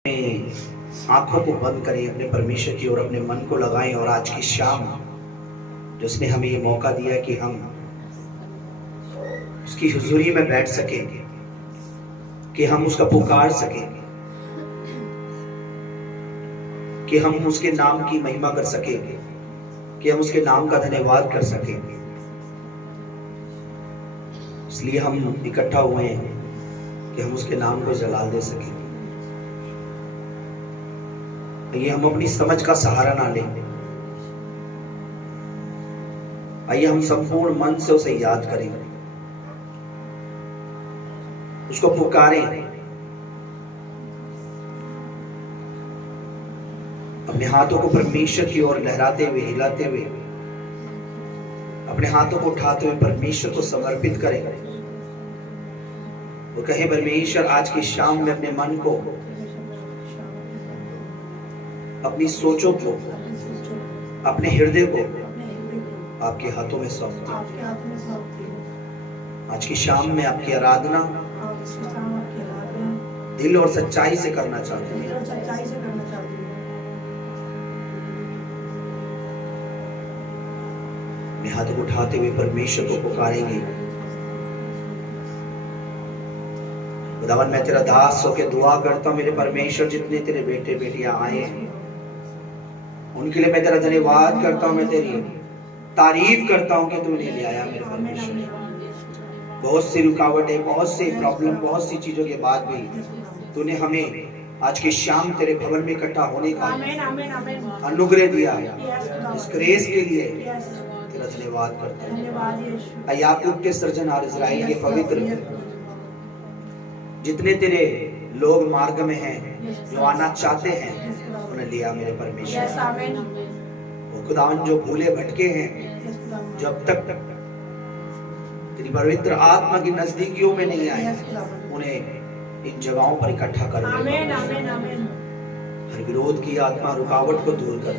आंखों को बंद करें, अपने परमेश्वर की ओर अपने मन को लगाएं और आज की शाम जो उसने हमें ये मौका दिया कि हम उसकी हुजूरी में बैठ सकें, कि हम उसका पुकार सकें, कि हम उसके नाम की महिमा कर सकें, कि हम उसके नाम का धन्यवाद कर सकें। इसलिए हम इकट्ठा हुए हैं कि हम उसके नाम को जलाल दे सकें। आइए हम अपनी समझ का सहारा ना लें, आइए हम संपूर्ण मन से उसे याद करें, उसको पुकारें, अपने हाथों को परमेश्वर की ओर लहराते हुए, हिलाते हुए, अपने हाथों को उठाते हुए परमेश्वर को समर्पित करें। वो कहे, परमेश्वर आज की शाम में अपने मन को, अपनी सोचों को, अपने हृदय को आपके हाथों में सौंपती हूं। आज की शाम में आपकी आराधना दिल और सच्चाई से करना चाहते हैं। अपने हाथों को उठाते हुए परमेश्वर को पुकारेंगे। खुदावन, मैं तेरा दास होकर दुआ करता हूं, मेरे परमेश्वर, जितने तेरे बेटे बेटियां आए उनके लिए मैं तेरा धन्यवाद करता हूं, मैं तेरी तारीफ करता हूं कि तू उन्हें ले आया। मेरे परमेश्वर, बहुत सी रुकावटें, बहुत सी प्रॉब्लम, बहुत सी चीजों के बाद भी तूने हमें आज की शाम तेरे भवन में इकट्ठा होने का अनुग्रह दिया। इस ग्रेस के लिए तेरा धन्यवाद करता हूं। याकूब के सृजनहार, इजराइल के पवित्र, जितने तेरे लोग मार्ग में हैं, जो आना चाहते हैं, उन्हें लिया मेरे परमेश्वर। वो खुदावन जो भूले भटके हैं, जो अब तक तेरी पवित्र आत्मा की नजदीकियों में नहीं आए, उन्हें इन जगहों पर इकट्ठा कर ले। हर विरोध की आत्मा, रुकावट को दूर कर,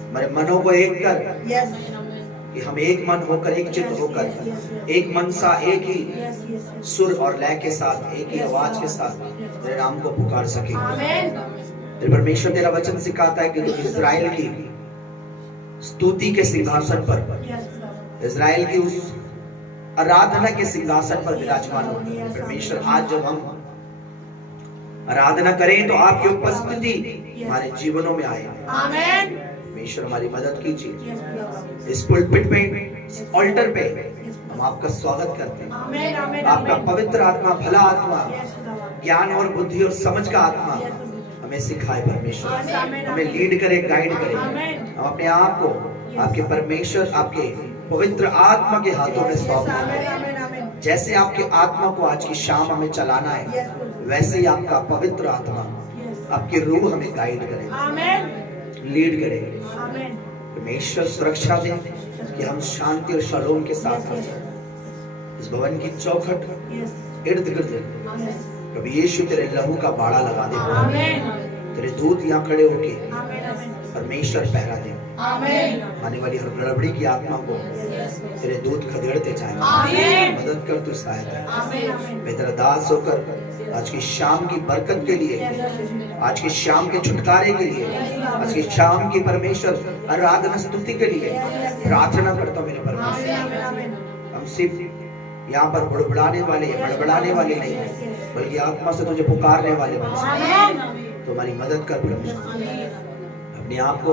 हमारे मनों को एक कर, कि हम एक मन होकर, एक चित्त होकर, एक मन सा, एक ही सुर और लय के साथ, एक ही आवाज के साथ तेरे नाम को पुकार सके। तेरे परमेश्वर, तेरा वचन सिखाता है कि इजराइल की स्तुति के सिंहासन पर, इजराइल की उस आराधना के सिंहासन पर विराजमान हो। परमेश्वर, आज जब हम आराधना करें तो आपकी उपस्थिति हमारे जीवनों में आए। परमेश्वर, हमारी मदद कीजिए। इस पुलपिट पे, इस ऑल्टर पे हम आपका स्वागत करते हैं। आपका पवित्र आत्मा, भला आत्मा, ज्ञान और बुद्धि और समझ का आत्मा हमें सिखाए। परमेश्वर, हमें लीड करे, गाइड करे। हम अपने आप को आपके परमेश्वर, आपके पवित्र आत्मा के हाथों में सौंपते हैं। जैसे आपके आत्मा को आज की शाम हमें चलाना है, वैसे ही आपका पवित्र आत्मा, आपकी रूह हमें गाइड करे, लीड करे। परमेश्वर, सुरक्षा दे कि हम शांति और शालोम के साथ इस भवन की चौखट इर्द गिर्द प्रभु यीशु तेरे लहू का बाड़ा लगा दे। तेरे दूत यहाँ खड़े होके परमेश्वर पहरा दे। आने वाली हर गड़बड़ी की आत्मा को तेरे दूत खदेड़ते जाएंगे। मदद कर, तू सहायता। मैं तेरा दास होकर आज की शाम की बरकत के लिए, आज की शाम के छुटकारे के लिए, आज की शाम की परमेश्वर आराधना स्तुति के लिए प्रार्थना करता हूँ। मेरे परमेश्वर, हम सिर्फ यहाँ पर बड़बड़ाने वाले नहीं, बल्कि आत्मा से तुझे पुकारने वाले बन सके। तो हमारी मदद कर परमेश्वर। अपने आप को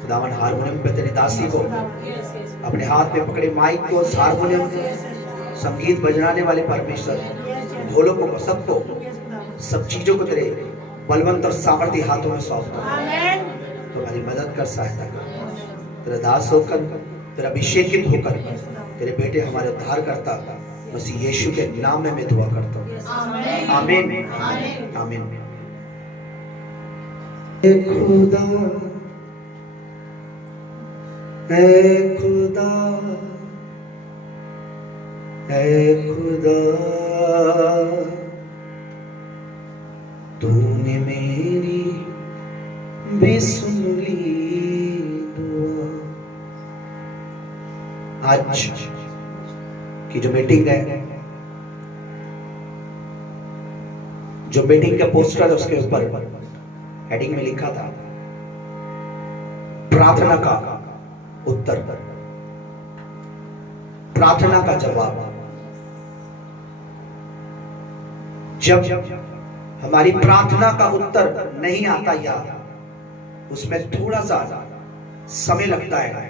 खुदावन, हारमोनियम पे तेरी दासी को, अपने हाथ में पकड़े माइक को, हारमोनियम को, संगीत बजाने वाले परमेश्वर, ढोलों को, सबको, सब चीजों को तेरे बलवंत और सामर्थ्य हाथों में सौंपता हूं। तो हमारी मदद कर, सहायता कर। तेरा दास होकर, तेरा अभिषेकित होकर, तेरे बेटे हमारे उद्धार करता मसीह यीशु के नाम में मैं दुआ करता हूँ। आमीन, आमीन। खुदा, ऐ खुदा, ऐ खुदा, तूने मेरी भी सुन ली दुआ। आज की जो मीटिंग है, जो मीटिंग का पोस्टर है उसके ऊपर हेडिंग में लिखा था प्रार्थना का उत्तर, प्रार्थना का जवाब। जब हमारी प्रार्थना का उत्तर नहीं आता या उसमें थोड़ा सा समय लगता है,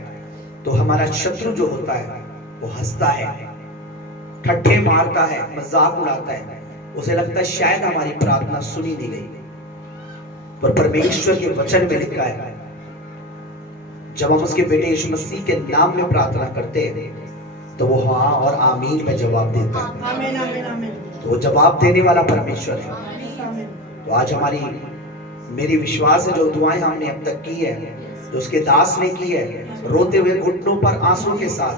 तो हमारा शत्रु जो होता है वो हंसता है, ठट्ठे मारता है, मजाक उड़ाता है। उसे लगता है शायद हमारी प्रार्थना सुनी नहीं गई। पर परमेश्वर के वचन में लिखा है जब हम उसके बेटे यीशु मसीह के नाम में प्रार्थना करते हैं तो वो हाँ और आमीन में जवाब देता है। आमीन, आमीन, आमीन। तो वो जवाब देने वाला परमेश्वर है। तो आज हमारी मेरी विश्वास है जो दुआएं हमने अब तक की है, जो उसके दास ने की है, रोते हुए घुटनों पर आंसू के साथ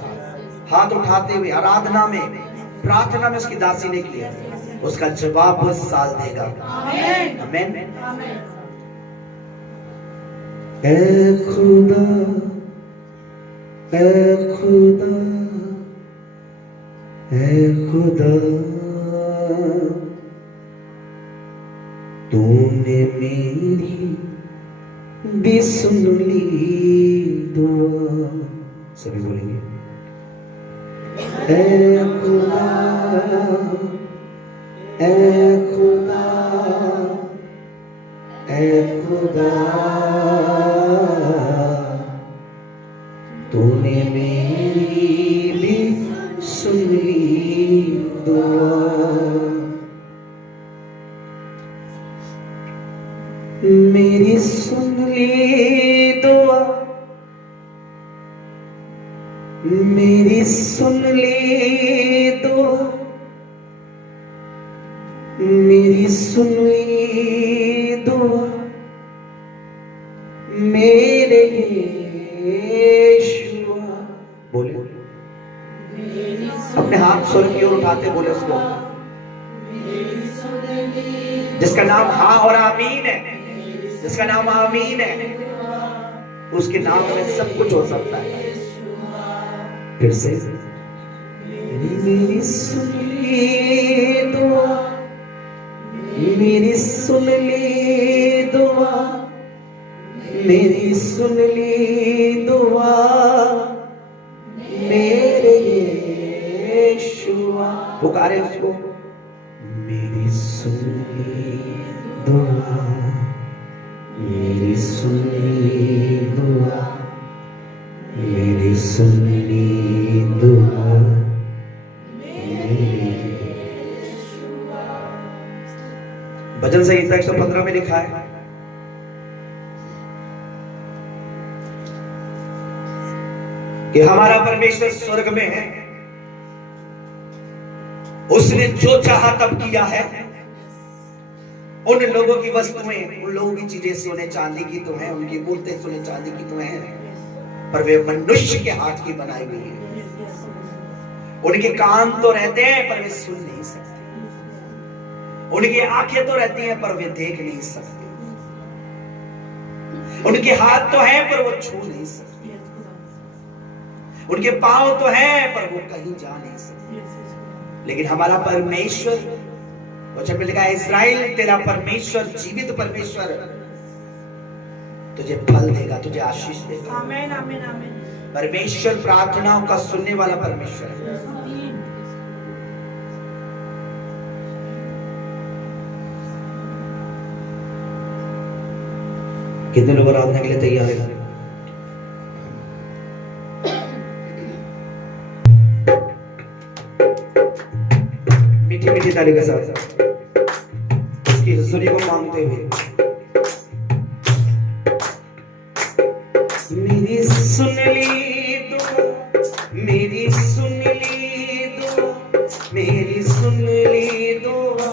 हाथ उठाते हुए आराधना में प्रार्थना में उसकी दासी ने की है, उसका जवाब वो इस साल देगा। आमीन, आमीन। ऐ खुदा, ऐ खुदा, ऐ खुदा, तूने मेरी भी सुन ली दुआ। सभी बोलेंगे ऐ खुदा, ऐ खुदा, ऐ खुदा, तूने मेरी भी सुन ली दुआ। मेरी सुन ली दुआ, मेरी सुन ली दुआ, मेरी सुन ली दुआ, मेरे यीशुआ। बोले अपने हाथ स्वर्ग की ओर उठाते बोले उसको जिसका नाम हाँ और आमीन है, जिसका नाम आमीन है, उसके नाम में सब कुछ हो सकता है। फिर से मेरी सुन ली दुआ, मेरी सुन ली दुआ, मेरी सुन ली दुआ, मेरे यीशुआ। पुकारे उसको मेरी सुन ली दुआ, मेरी सुन ली दुआ, मेरी सुन ली दुआ, भजन संहिता 115 में लिखा है कि हमारा परमेश्वर स्वर्ग में है, उसने जो चाहा तब किया है। उन लोगों की वस्तुएं, उन लोगों की चीजें सोने चांदी की तो हैं, उनकी मूर्तें सोने चांदी की तो हैं, पर वे मनुष्य के हाथ की बनाई हुई है। उनके कान तो रहते हैं पर वे सुन नहीं सकते, उनकी आंखें तो रहती हैं पर वे देख नहीं सकते, उनके हाथ तो हैं पर वो छू नहीं सकते, उनके पांव तो हैं पर वो कहीं जा नहीं सकते। लेकिन हमारा परमेश्वर, वचन में लिखा है इस्राएल तेरा परमेश्वर जीवित परमेश्वर तुझे फल देगा, तुझे आशीष देगा। आमीन, आमीन, आमीन। परमेश्वर प्रार्थनाओं का सुनने वाला परमेश्वर है। कितने लोग आराधना के लिए तैयार हैं? मीठी मीठी ताली के साथ उसकी हुजूरी को मांगते हुए मेरी सुन ली दुआ, मेरी सुन ली दुआ, मेरी सुन ली दुआ,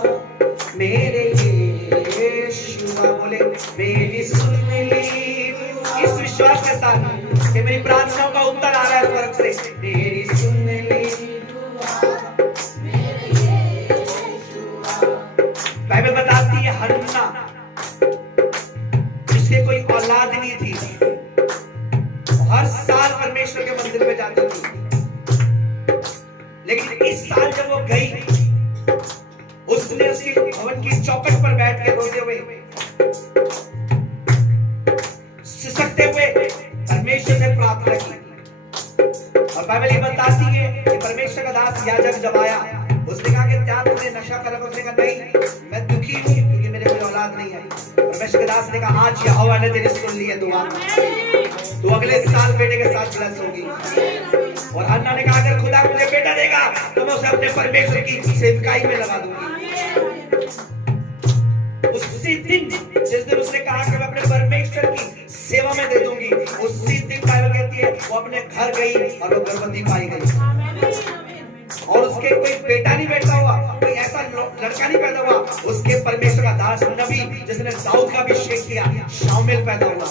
मेरे यीशुआ। बोले मेरी सुन ली दुआ, इस विश्वास के साथ कि मेरी प्रार्थनाओं का उत्तर आ रहा है स्वर्ग से। मेरी सुन ली दुआ, मेरे यीशुआ। बाइबल बताती है हन्ना जिसके कोई औलाद नहीं थी, हर साल परमेश्वर के मंदिर में जाती थी, लेकिन इस साल जब वो गई उसने उसकी भवन की चौखट पर बैठ के रोते हुए, सिसकते हुए परमेश्वर से प्रार्थना की। और बाइबल ये बताती है कि परमेश्वर का दास याजक जब आया, उसने कहा कि क्या तुमने नशा करा? उसने कहा नहीं, मैं दुखी हूँ क्योंकि मेरे कोई औलाद नहीं है। परमेश्वर के दास ने कहा आज यहोवा ने तेरी सुन ली है दुआ, तू अगले साल बेटे के साथ ब्लेस होगी। और हन्ना ने कहा अगर खुदा मुझे बेटा देगा तो मैं उसे अपने परमेश्वर की सेवकाई में लगा दूंगी। उसी दिन जिस दिन उसने कहा कि मैं अपने परमेश्वर की सेवा में दे दूंगी, उसी दिन बाइबल कहती है वो अपने घर गई और वो गर्भवती पाई गई। और उसके कोई बेटा नहीं बैठा हुआ, कोई ऐसा लड़का नहीं पैदा हुआ, उसके परमेश्वर का दास नबी जिसने दाऊद का अभिषेक किया, शाऊल पैदा हुआ।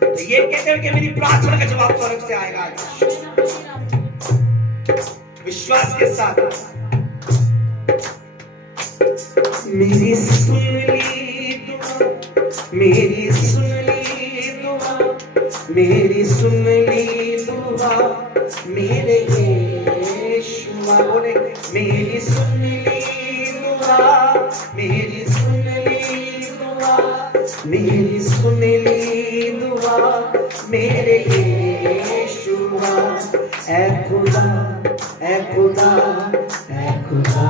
तो ये कहते हैं कि मेरी प्रार्थना का जवाब स्वर्ग से आएगा। विश्वास के साथ मेरी सुन ली दुआ, मेरी सुन ली दुआ, मेरी सुन ली दुआ, मेरे यीशुआ। बोले मेरी सुन ली दुआ, मेरी सुन ली दुआ, मेरी सुन ली दुआ, मेरे यीशुआ। ऐ खुदा, ऐ खुदा, ऐ खुदा,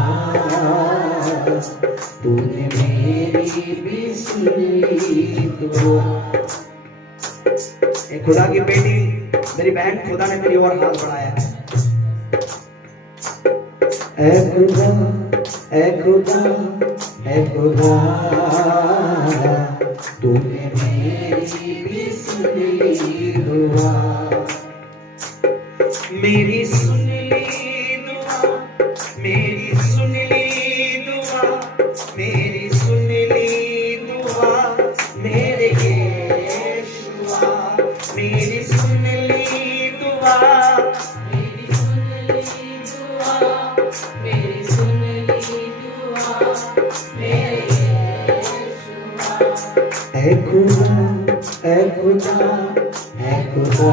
तूने मेरी भी सुन ली दुआ। एक खुदा की बेटी, मेरी बहन, खुदा ने मेरी ओर हाथ बढ़ाया। ऐ खुदा, ऐ खुदा, ऐ खुदा, तूने मेरी भी सुन ली दुआ। मेरी सुन ली दुआ, मेरी सुन ली दुआ, मेरी सुन ली दुआ, मेरे यीशुआ। मेरी सुन ली दुआ, मेरी सुन ली दुआ, मेरी सुन ली दुआ, मेरे यीशुआ। ऐ खुदा, ऐ खुदा, ऐ खुदा,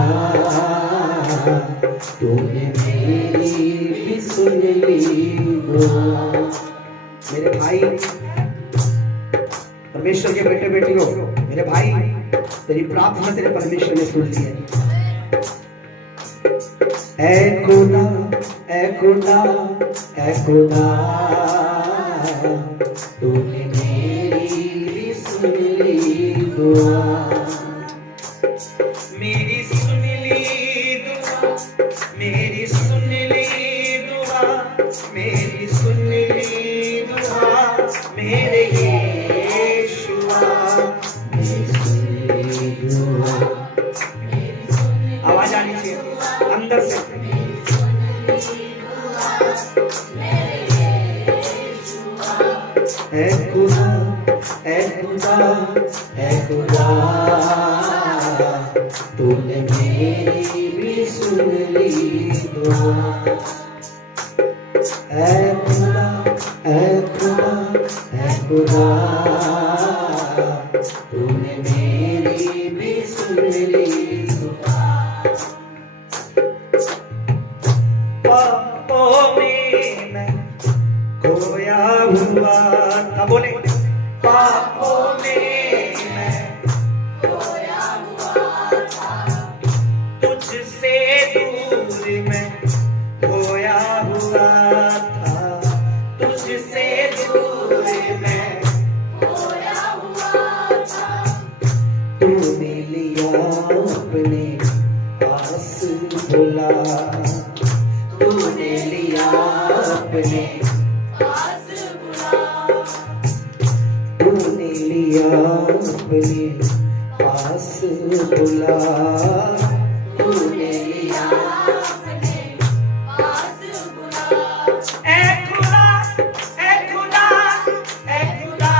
तूने मेरी भी सुन ली दुआ। मेरे भाई, परमेश्वर के बेटे बेटियों, मेरे भाई, तेरी प्रार्थना तेरे परमेश्वर ने सुन ली है। ऐ खुदा, ऐ खुदा, ऐ खुदा, तूने मेरी भी सुन ली दुआ। मेरी सुन ली दुआ, मेरी सुन ली दुआ, मेरी सुन ली दुआ, मेरे यीशुआ। मेरी सुन ली दुआ, आवाज आनी चाहिए अंदर से। ऐ खुदा, ऐ खुदा, ऐ खुदा, तूने मेरी भी सुन ली दुआ। ऐ खुदा, ऐ खुदा, ऐ खुदा, तूने मेरी भी सुन ली दुआ। पापों में मैं खोया हुआ था, बोले पापों में मैं खोया हुआ था, तुझसे दूर मैं खोया हुआ था, तुझसे दूर मैं खोया हुआ था। तूने लिया अपने पास बुला, तूने लिया अपने पास बुला, तूने लिया अपने पास बुला, तूने लिया अपने पास बुला। ऐ खुदा, ऐ खुदा, ऐ खुदा,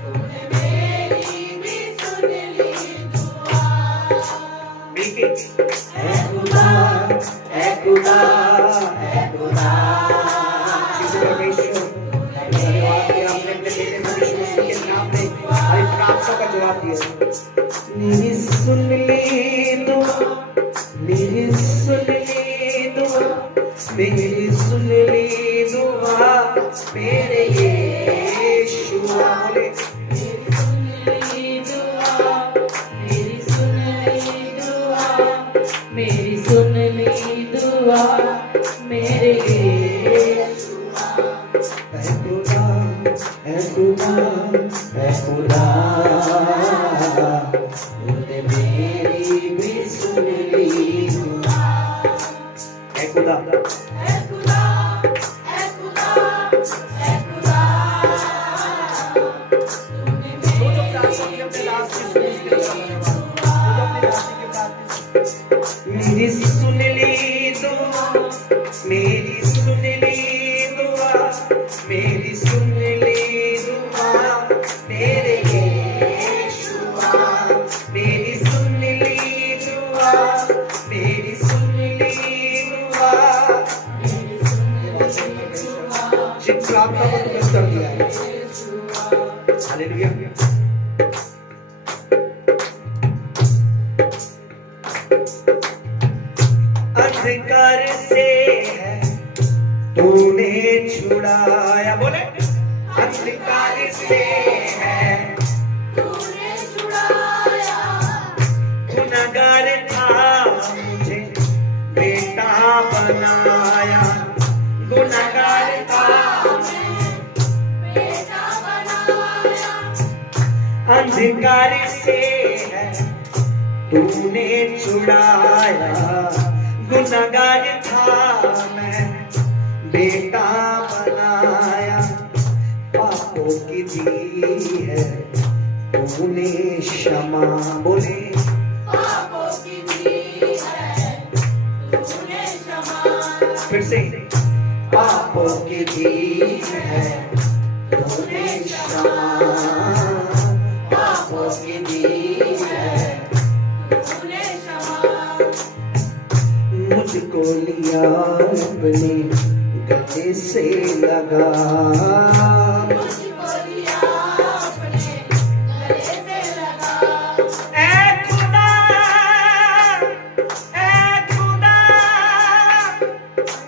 तूने मेरी भी सुन ली दुआ। ऐ खुदा, ऐ खुदा, ऐ खुदा, परमेश्वर आपने अपने बेटे परमेश्वर के नाम में हमारी प्रार्थना का जवाब दिया। मेरी सुन ली दुआ, मेरी सुन ली दुआ, मेरे यीशुआ। बोले मेरी सुन ली दुआ, मेरे यीशुआ। ऐ खुदा, ऐ खुदा, ऐ खुदा, तूने मेरी भी सुन ली दुआ। ऐ खुदा, ऐ खुदा, ऐ खुदा, ऐ खुदा, तूने मेरी सुन ली दुआ, मेरी सुन ली दुआ, मेरी सुन ली दुआ, मेरे यीशुआ। मेरी सुन ली दुआ, मेरी सुन ली दुआ, जिन प्रार्थना को तुमने उत्तर दिया है। हालेलुया। अंधकार से है तूने छुड़ाया। बोले अंधकार से है तूने छुड़ाया। गुनहगार था मुझे बेटा बनाया। गुनहगार था बेटा बनाया। अंधकार से है तूने छुड़ाया। गुनहगार था मैं बेटा बनाया। पापों की दी है तूने क्षमा। बोले पापों की दी है तूने क्षमा। फिर से पापों की दी है तूने क्षमा। पापों की दी है तूने क्षमा। मुझको लिया अपने गले से लगा। मुझको लिया अपने गले से लगा। ऐ खुदा, ऐ खुदा,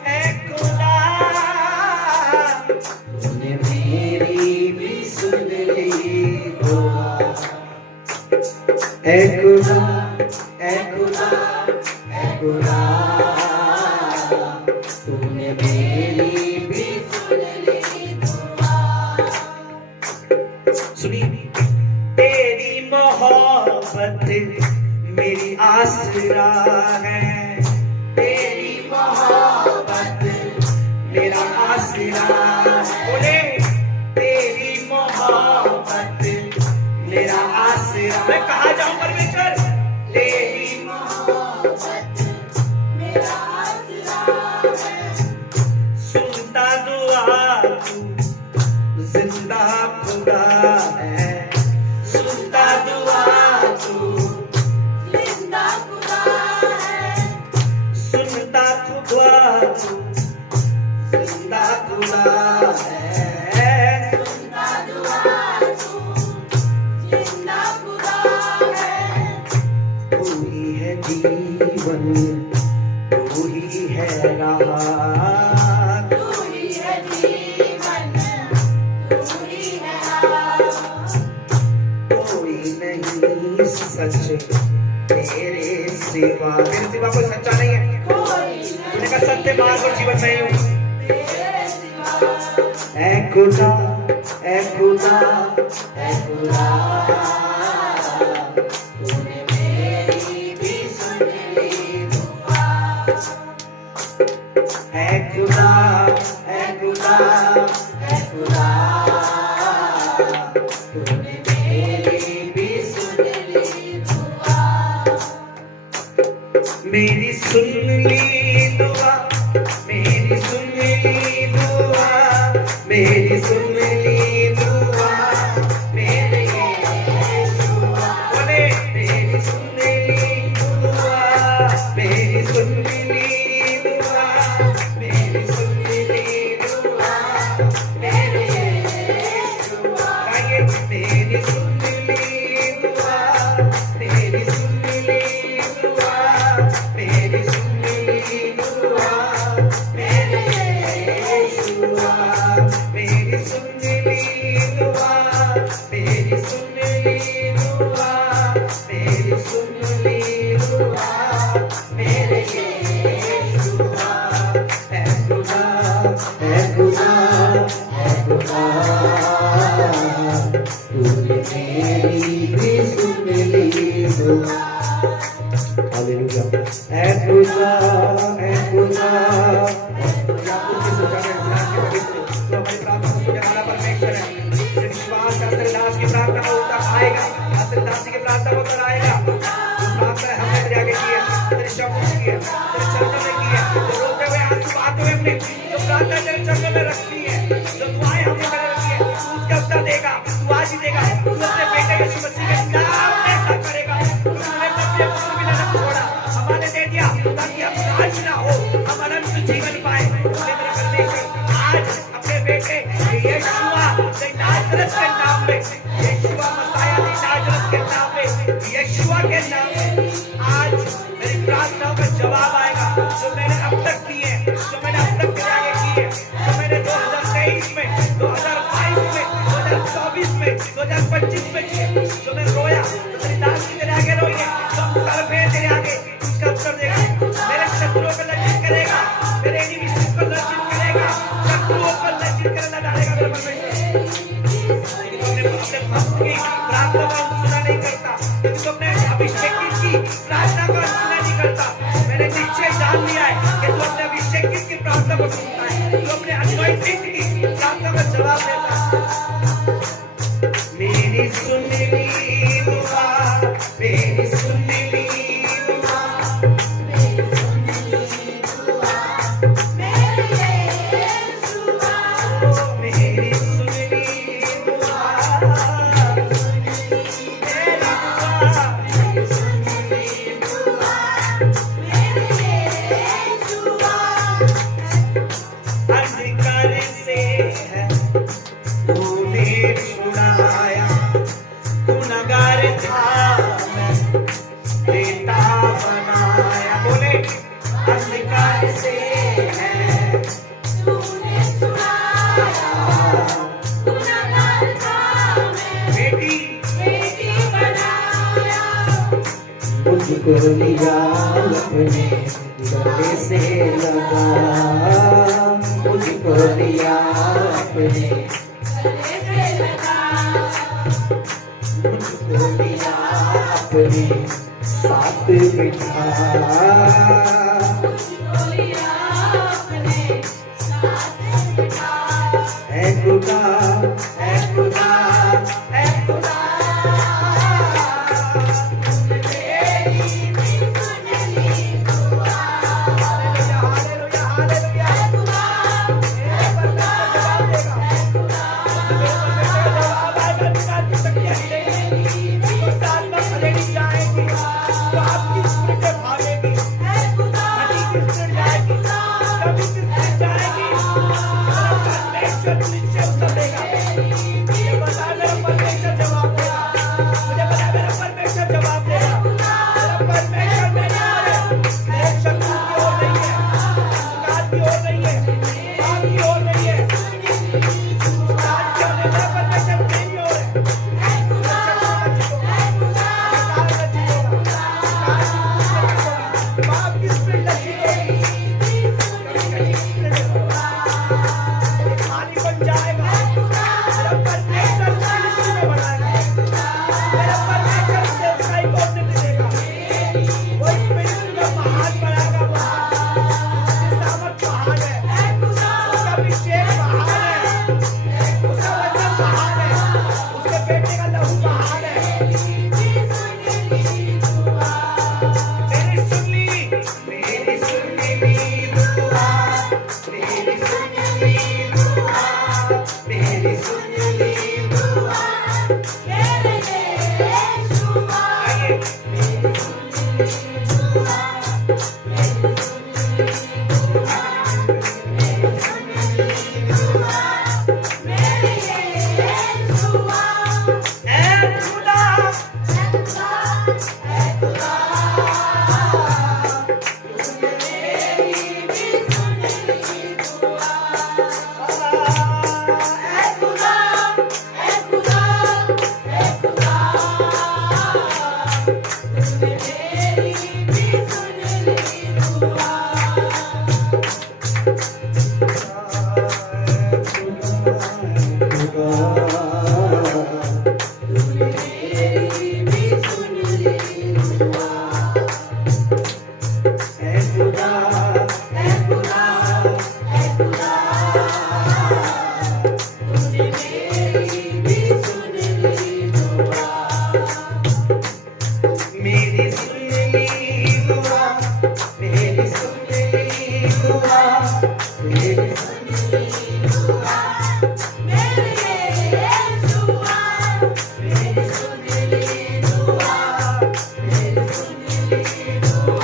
ऐ खुदा, तूने मेरी भी सुन ली दुआ। ऐ खुदा, ऐ खुदा, ऐ खुदा, तूने मेरी भी सुन ली दुआ। सुनिए। तेरी मोहब्बत मेरी आसरा है। तेरी मोहब्बत मेरा आसरा है। बोले तेरी मोहब्बत मेरा आसरा। मैं कहाँ जाऊं परमेश्वर? तेरी मोहब्बत मेरा आसरा है। सुनता दुआ तू जिंदा खुदा है। सुनता दुआ तू जिंदा खुदा है। सुनता खुदा तू जिंदा खुदा है। सुनता दुआ तू जिंदा खुदा है। तू ही है जीवन, तू ही है राह। तू ही है जीवन, तू ही है राह। कोई नहीं सच तेरे सिवा। मेरे सिवा कोई सच्चा नहीं है। कोई तूने कहा सत्य मार्ग और जीवन मैं हूँ। तेरे सिवा। ऐ खुदा, ऐ खुदा, ऐ खुदा, तूने मेरी भी सुन ली दुआ। ऐ खुदा, ऐ खुदा, ऐ खुदा, तूने मेरी भी सुन ली दुआ। मेरी सुन ली दुआ, मेरी सुन ली दुआ, मेरी सुन ली दुआ, मेरे यीशुआ। बोले मेरी सुन ली दुआ, मेरी सुन ली दुआ, मेरी सुन ली दुआ, मेरे यीशुआ। गाइए मेरी सुन ली दुआ, मेरी सुन ली दुआ, मेरी सुन ली दुआ, मेरे यीशुआ। है खुदा, है खुदा, तूने मेरी भी सुन ली दुआ। हालेलुया। है खुदा, है खुदा, है खुदा। कुछ सोचा है इंसान के पवित्र तो हमारी प्रार्थना को सुनने वाला परमेश्वर है। मुझे विश्वास है तेरे दास की प्रार्थना को उत्तर आएगा, तेरे दासी की प्रार्थना को उत्तर आएगा। प्रार्थना हमने तेरे आगे की है, तेरे शब्दों में की है, तेरे चरणों में की है, जो रोते हुए आंसू आते हुए हमने जो प्रार्थना तेरे चरणों में रखी है, जो दुआएं हमने तेरे रखी है, तू उसका उत्तर देगा, तू आज ही देगा। तू अपने बेटे यीशु मसीह के नाम में ऐसा करेगा। तूने अपने पुत्र भी ना छोड़ा, हमारे दे दिया ताकि हम नाश ना हो, हम अनंत जीवन पाए। मेरे परमेश्वर आज अपने बेटे यीशुआ के नाज़रेत के नाम में, यीशुआ मसीह दी नाज़रेत के नाम में, यीशुआ के नाम में आज मेरी प्रार्थनाओं का जवाब आएगा। जो मैंने अब तक की है, जो मैंने अब तक तेरे आगे की है, जो मैंने 2023 में, 2022 में, 2024 में, 2025 में की है, जो मैं रोया, जो तेरी दास की तेरे आगे रोई है, जो हम तड़पे तेरे आगे, उसका उत्तर देगा। मेरे शत्रुओं पर लज्जित करेगा, मेरे एनिमीज पर लज्जित करेगा, शत्रुओं पर लज्जित करना डालेगा मेरे परमेश्वर। अपने भक्त की प्रार्थना का सुना नहीं करता, क्योंकि तो अपने अभिषेकित की प्रार्थना का सुना नहीं करता। मैंने निश्चय जान लिया है कि तू अपने अभिषेकित की प्रार्थना को सुनता है, तू अपने अनॉइंटेड की प्रार्थना का जवाब देता है। मेरी सुन ली दुआ, मेरी सुन ली दुआ, मेरी सुन ली दुआ, मेरे यीशुआ, मेरी सुन ली दुआ, अंधकार से है तूने छुड़ाया, गुनहगार था मैं बेटा बनाया। बोले अंधकार से है तूने छुड़ाया, गुनहगार था मैं बेटी बनाया। मुझको लिया अपने गले से लगा, मुझको लिया अपने गले से लगा, मुझको लिया अपने साथ बिठा, मुझको लिया अपने साथ बिठा। है खुदा, है खुदा, है खुदा, तूने मेरी भी सुन ली दुआ। मेरी सुन ली दुआ, मेरी सुन ली दुआ, मेरी सुन ली दुआ मेरे यीशुआ, मेरी सुन ली दुआ, मेरी सुन ली दुआ, मेरी सुन ली दुआ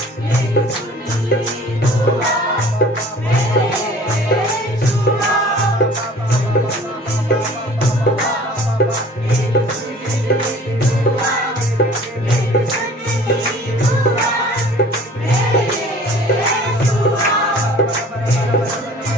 मेरे यीशुआ, मेरी सुन ली दुआ, मेरी सुन ली दुआ मेरे यीशुआ,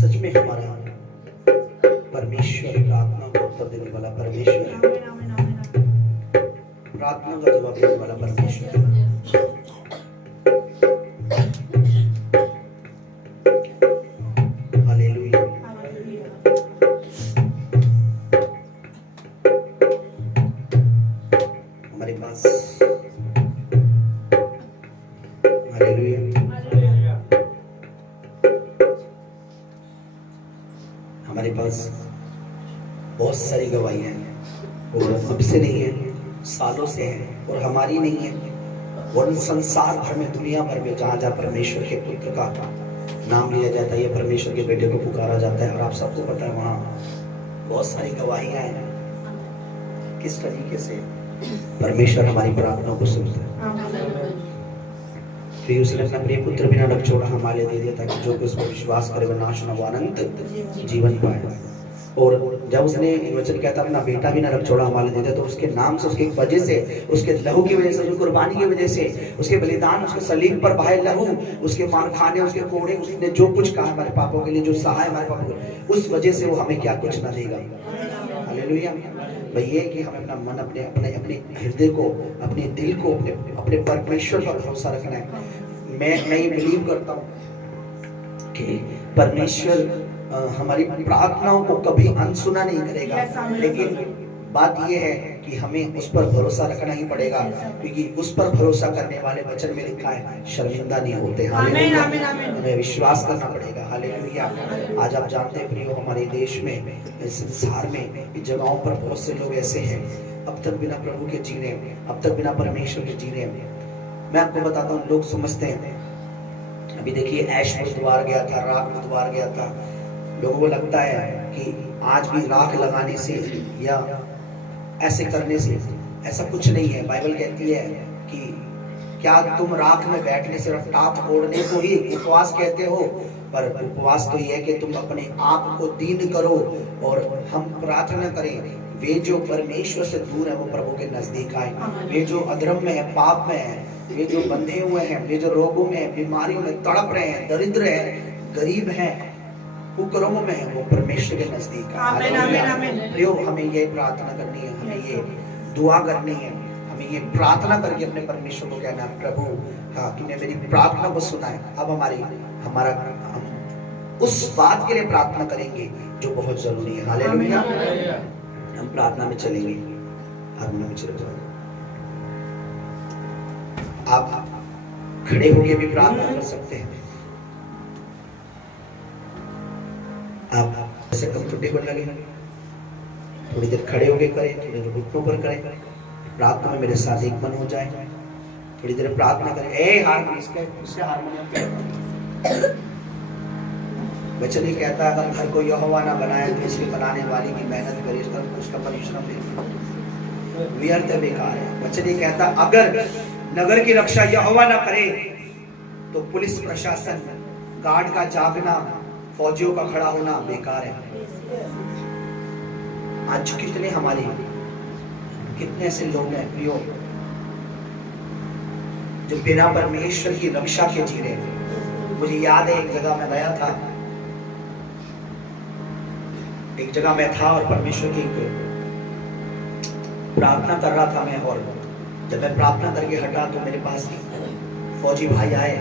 सच में हमारा परमेश्वर प्रार्थना को उत्तर देने वाला परमेश्वर, प्रार्थना का जवाब देने वाला परमेश्वर। हालेलुया। हमारे पास हालेलुया हमारे पास बहुत सारी गवाहियां हैं और अब से नहीं है, सालों से है और हमारी नहीं है, और संसार भर में दुनिया भर में जहाँ जहाँ परमेश्वर के पुत्र का नाम लिया जाता है या परमेश्वर के बेटे को पुकारा जाता है, और आप सबको पता है वहाँ बहुत सारी गवाहियां हैं किस तरीके से परमेश्वर हमारी प्रार्थना को सुनता है। फिर उसने अपना प्रिय पुत्र बिना रख छोड़ा हमारे लिए दे दिया ताकि जो कि उस पर विश्वास करे वह नाश न हो अनंत जीवन पाए। और जब उसने वचन कहता अपना बेटा भी न रख छोड़ा हमारे लिए दे दिया, तो उसके नाम से, उसकी वजह से, उसके लहू की वजह से, उसकी कुर्बानी की वजह से, उसके बलिदान, उसके सलीब पर बहाए लहू, उसके मार खाने, उसके कोड़े, उसने जो कुछ कहा हमारे पापों के लिए, जो सहाय हमारे पापों के लिए, उस वजह से वो हमें क्या कुछ न देगा। हालेलुया। भाई ये कि हमें अपना मन, अपने अपने अपने हृदय को, अपने दिल को अपने परमेश्वर पर भरोसा रखना है। मैं ये बिलीव करता हूँ कि परमेश्वर हमारी प्रार्थनाओं को कभी अनसुना नहीं करेगा, लेकिन बात यह है कि हमें उस पर भरोसा रखना ही पड़ेगा, क्योंकि उस पर भरोसा करने वाले वचन में लिखा है शर्मिंदा नहीं होते। हालेलुया। हमें विश्वास करना पड़ेगा। हालेलुया। आज आप जानते हैं प्रियो, हमारे देश में, इस संसार में, इस जगहों पर बहुत से लोग ऐसे हैं अब तक बिना प्रभु के जी रहे हैं, अब तक बिना परमेश्वर के जी रहे हैं। मैं आपको बताता हूँ, लोग समझते हैं, अभी देखिए ऐश बुधवार गया था, राख बुधवार गया था, लोगों को लगता है कि आज भी राख लगाने से या ऐसे करने से, ऐसा कुछ नहीं है। बाइबल कहती है कि क्या तुम राख में बैठने से, टाट ओढ़ने को ही उपवास कहते हो, पर उपवास तो यह है कि तुम अपने आप को दीन करो और हम प्रार्थना करें वे जो परमेश्वर से दूर है वो प्रभु के नजदीक आए, वे जो अधर्म में है, पाप में है, वे जो बंधे हुए हैं, वे जो रोगों में, बीमारियों में तड़प रहे हैं, दरिद्र हैं, गरीब हैं, कुकर्मों में है, वो परमेश्वर के नजदीक है। हमें ये प्रार्थना करनी है, हमें ये दुआ करनी है, हमें ये प्रार्थना करके अपने परमेश्वर को कहना, प्रभु हाँ तूने मेरी प्रार्थना को सुना है, अब हमारा हम उस बात के लिए प्रार्थना करेंगे जो बहुत जरूरी है। हालेलुया। हम प्रार्थना में चलेंगे, हारमोनियम में चले जाओ। आप खड़े होकर भी प्रार्थना कर सकते हैं, आप ऐसे कंफर्टेबल लगे थोड़ी देर खड़े होके करें, थोड़ी देर घुटनों पर करें, प्रार्थना में मेरे साथ एक मन हो जाए, थोड़ी देर प्रार्थना करें। वचन ही कहता है अगर घर को यहोवा ना बनाया तो इसके बनाने वाले की मेहनत करे, उसका परिश्रम व्यर्थ बेकार है। वचन ही कहता अगर नगर की रक्षा यहोवा ना करे तो पुलिस प्रशासन, गार्ड का जागना, फौजियों का खड़ा होना बेकार है। आज कितने ऐसे लोग हैं प्रियो जो बिना परमेश्वर की रक्षा के जी रहे हैं। मुझे याद है एक जगह मैं गया था, एक जगह मैं था और परमेश्वर की प्रार्थना कर रहा था मैं, और जब मैं प्रार्थना करके हटा तो मेरे पास फौजी भाई आए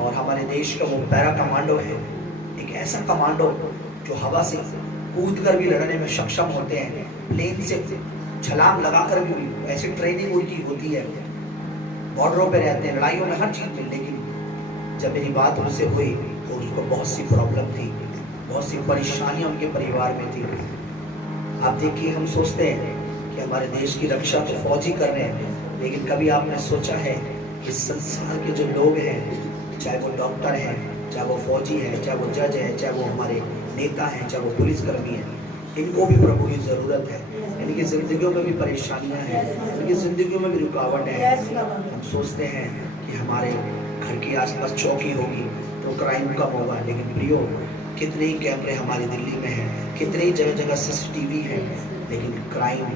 और हमारे देश का वो पैरा कमांडो है, एक ऐसा कमांडो जो हवा से कूद कर भी लड़ने में सक्षम होते हैं, प्लेन से छलांग लगाकर भी ऐसी ट्रेनिंग उनकी होती है, बॉर्डरों पे रहते हैं, लड़ाइयों में हर चीज में। लेकिन जब मेरी बात उनसे हुई तो उसको बहुत सी प्रॉब्लम थी, बहुत सी परेशानियां उनके परिवार में थी। आप देखिए, हम सोचते हैं कि हमारे देश की रक्षा तो फौजी कर रहे हैं, लेकिन कभी आपने सोचा है कि संसार के जो लोग हैं, चाहे वो डॉक्टर हैं, चाहे वो फौजी हैं, चाहे वो जज हैं, चाहे वो हमारे नेता हैं, चाहे वो पुलिसकर्मी हैं, इनको भी प्रभु की जरूरत है। इनकी जिंदगियों में भी परेशानियां हैं, इनकी जिंदगियों में भी रुकावट है। हम सोचते हैं कि हमारे घर के आसपास चौकी होगी तो क्राइम कम होगा, लेकिन प्रियो, कितने ही कैमरे हमारी दिल्ली में हैं, कितने ही जगह जगह CCTV है, लेकिन क्राइम,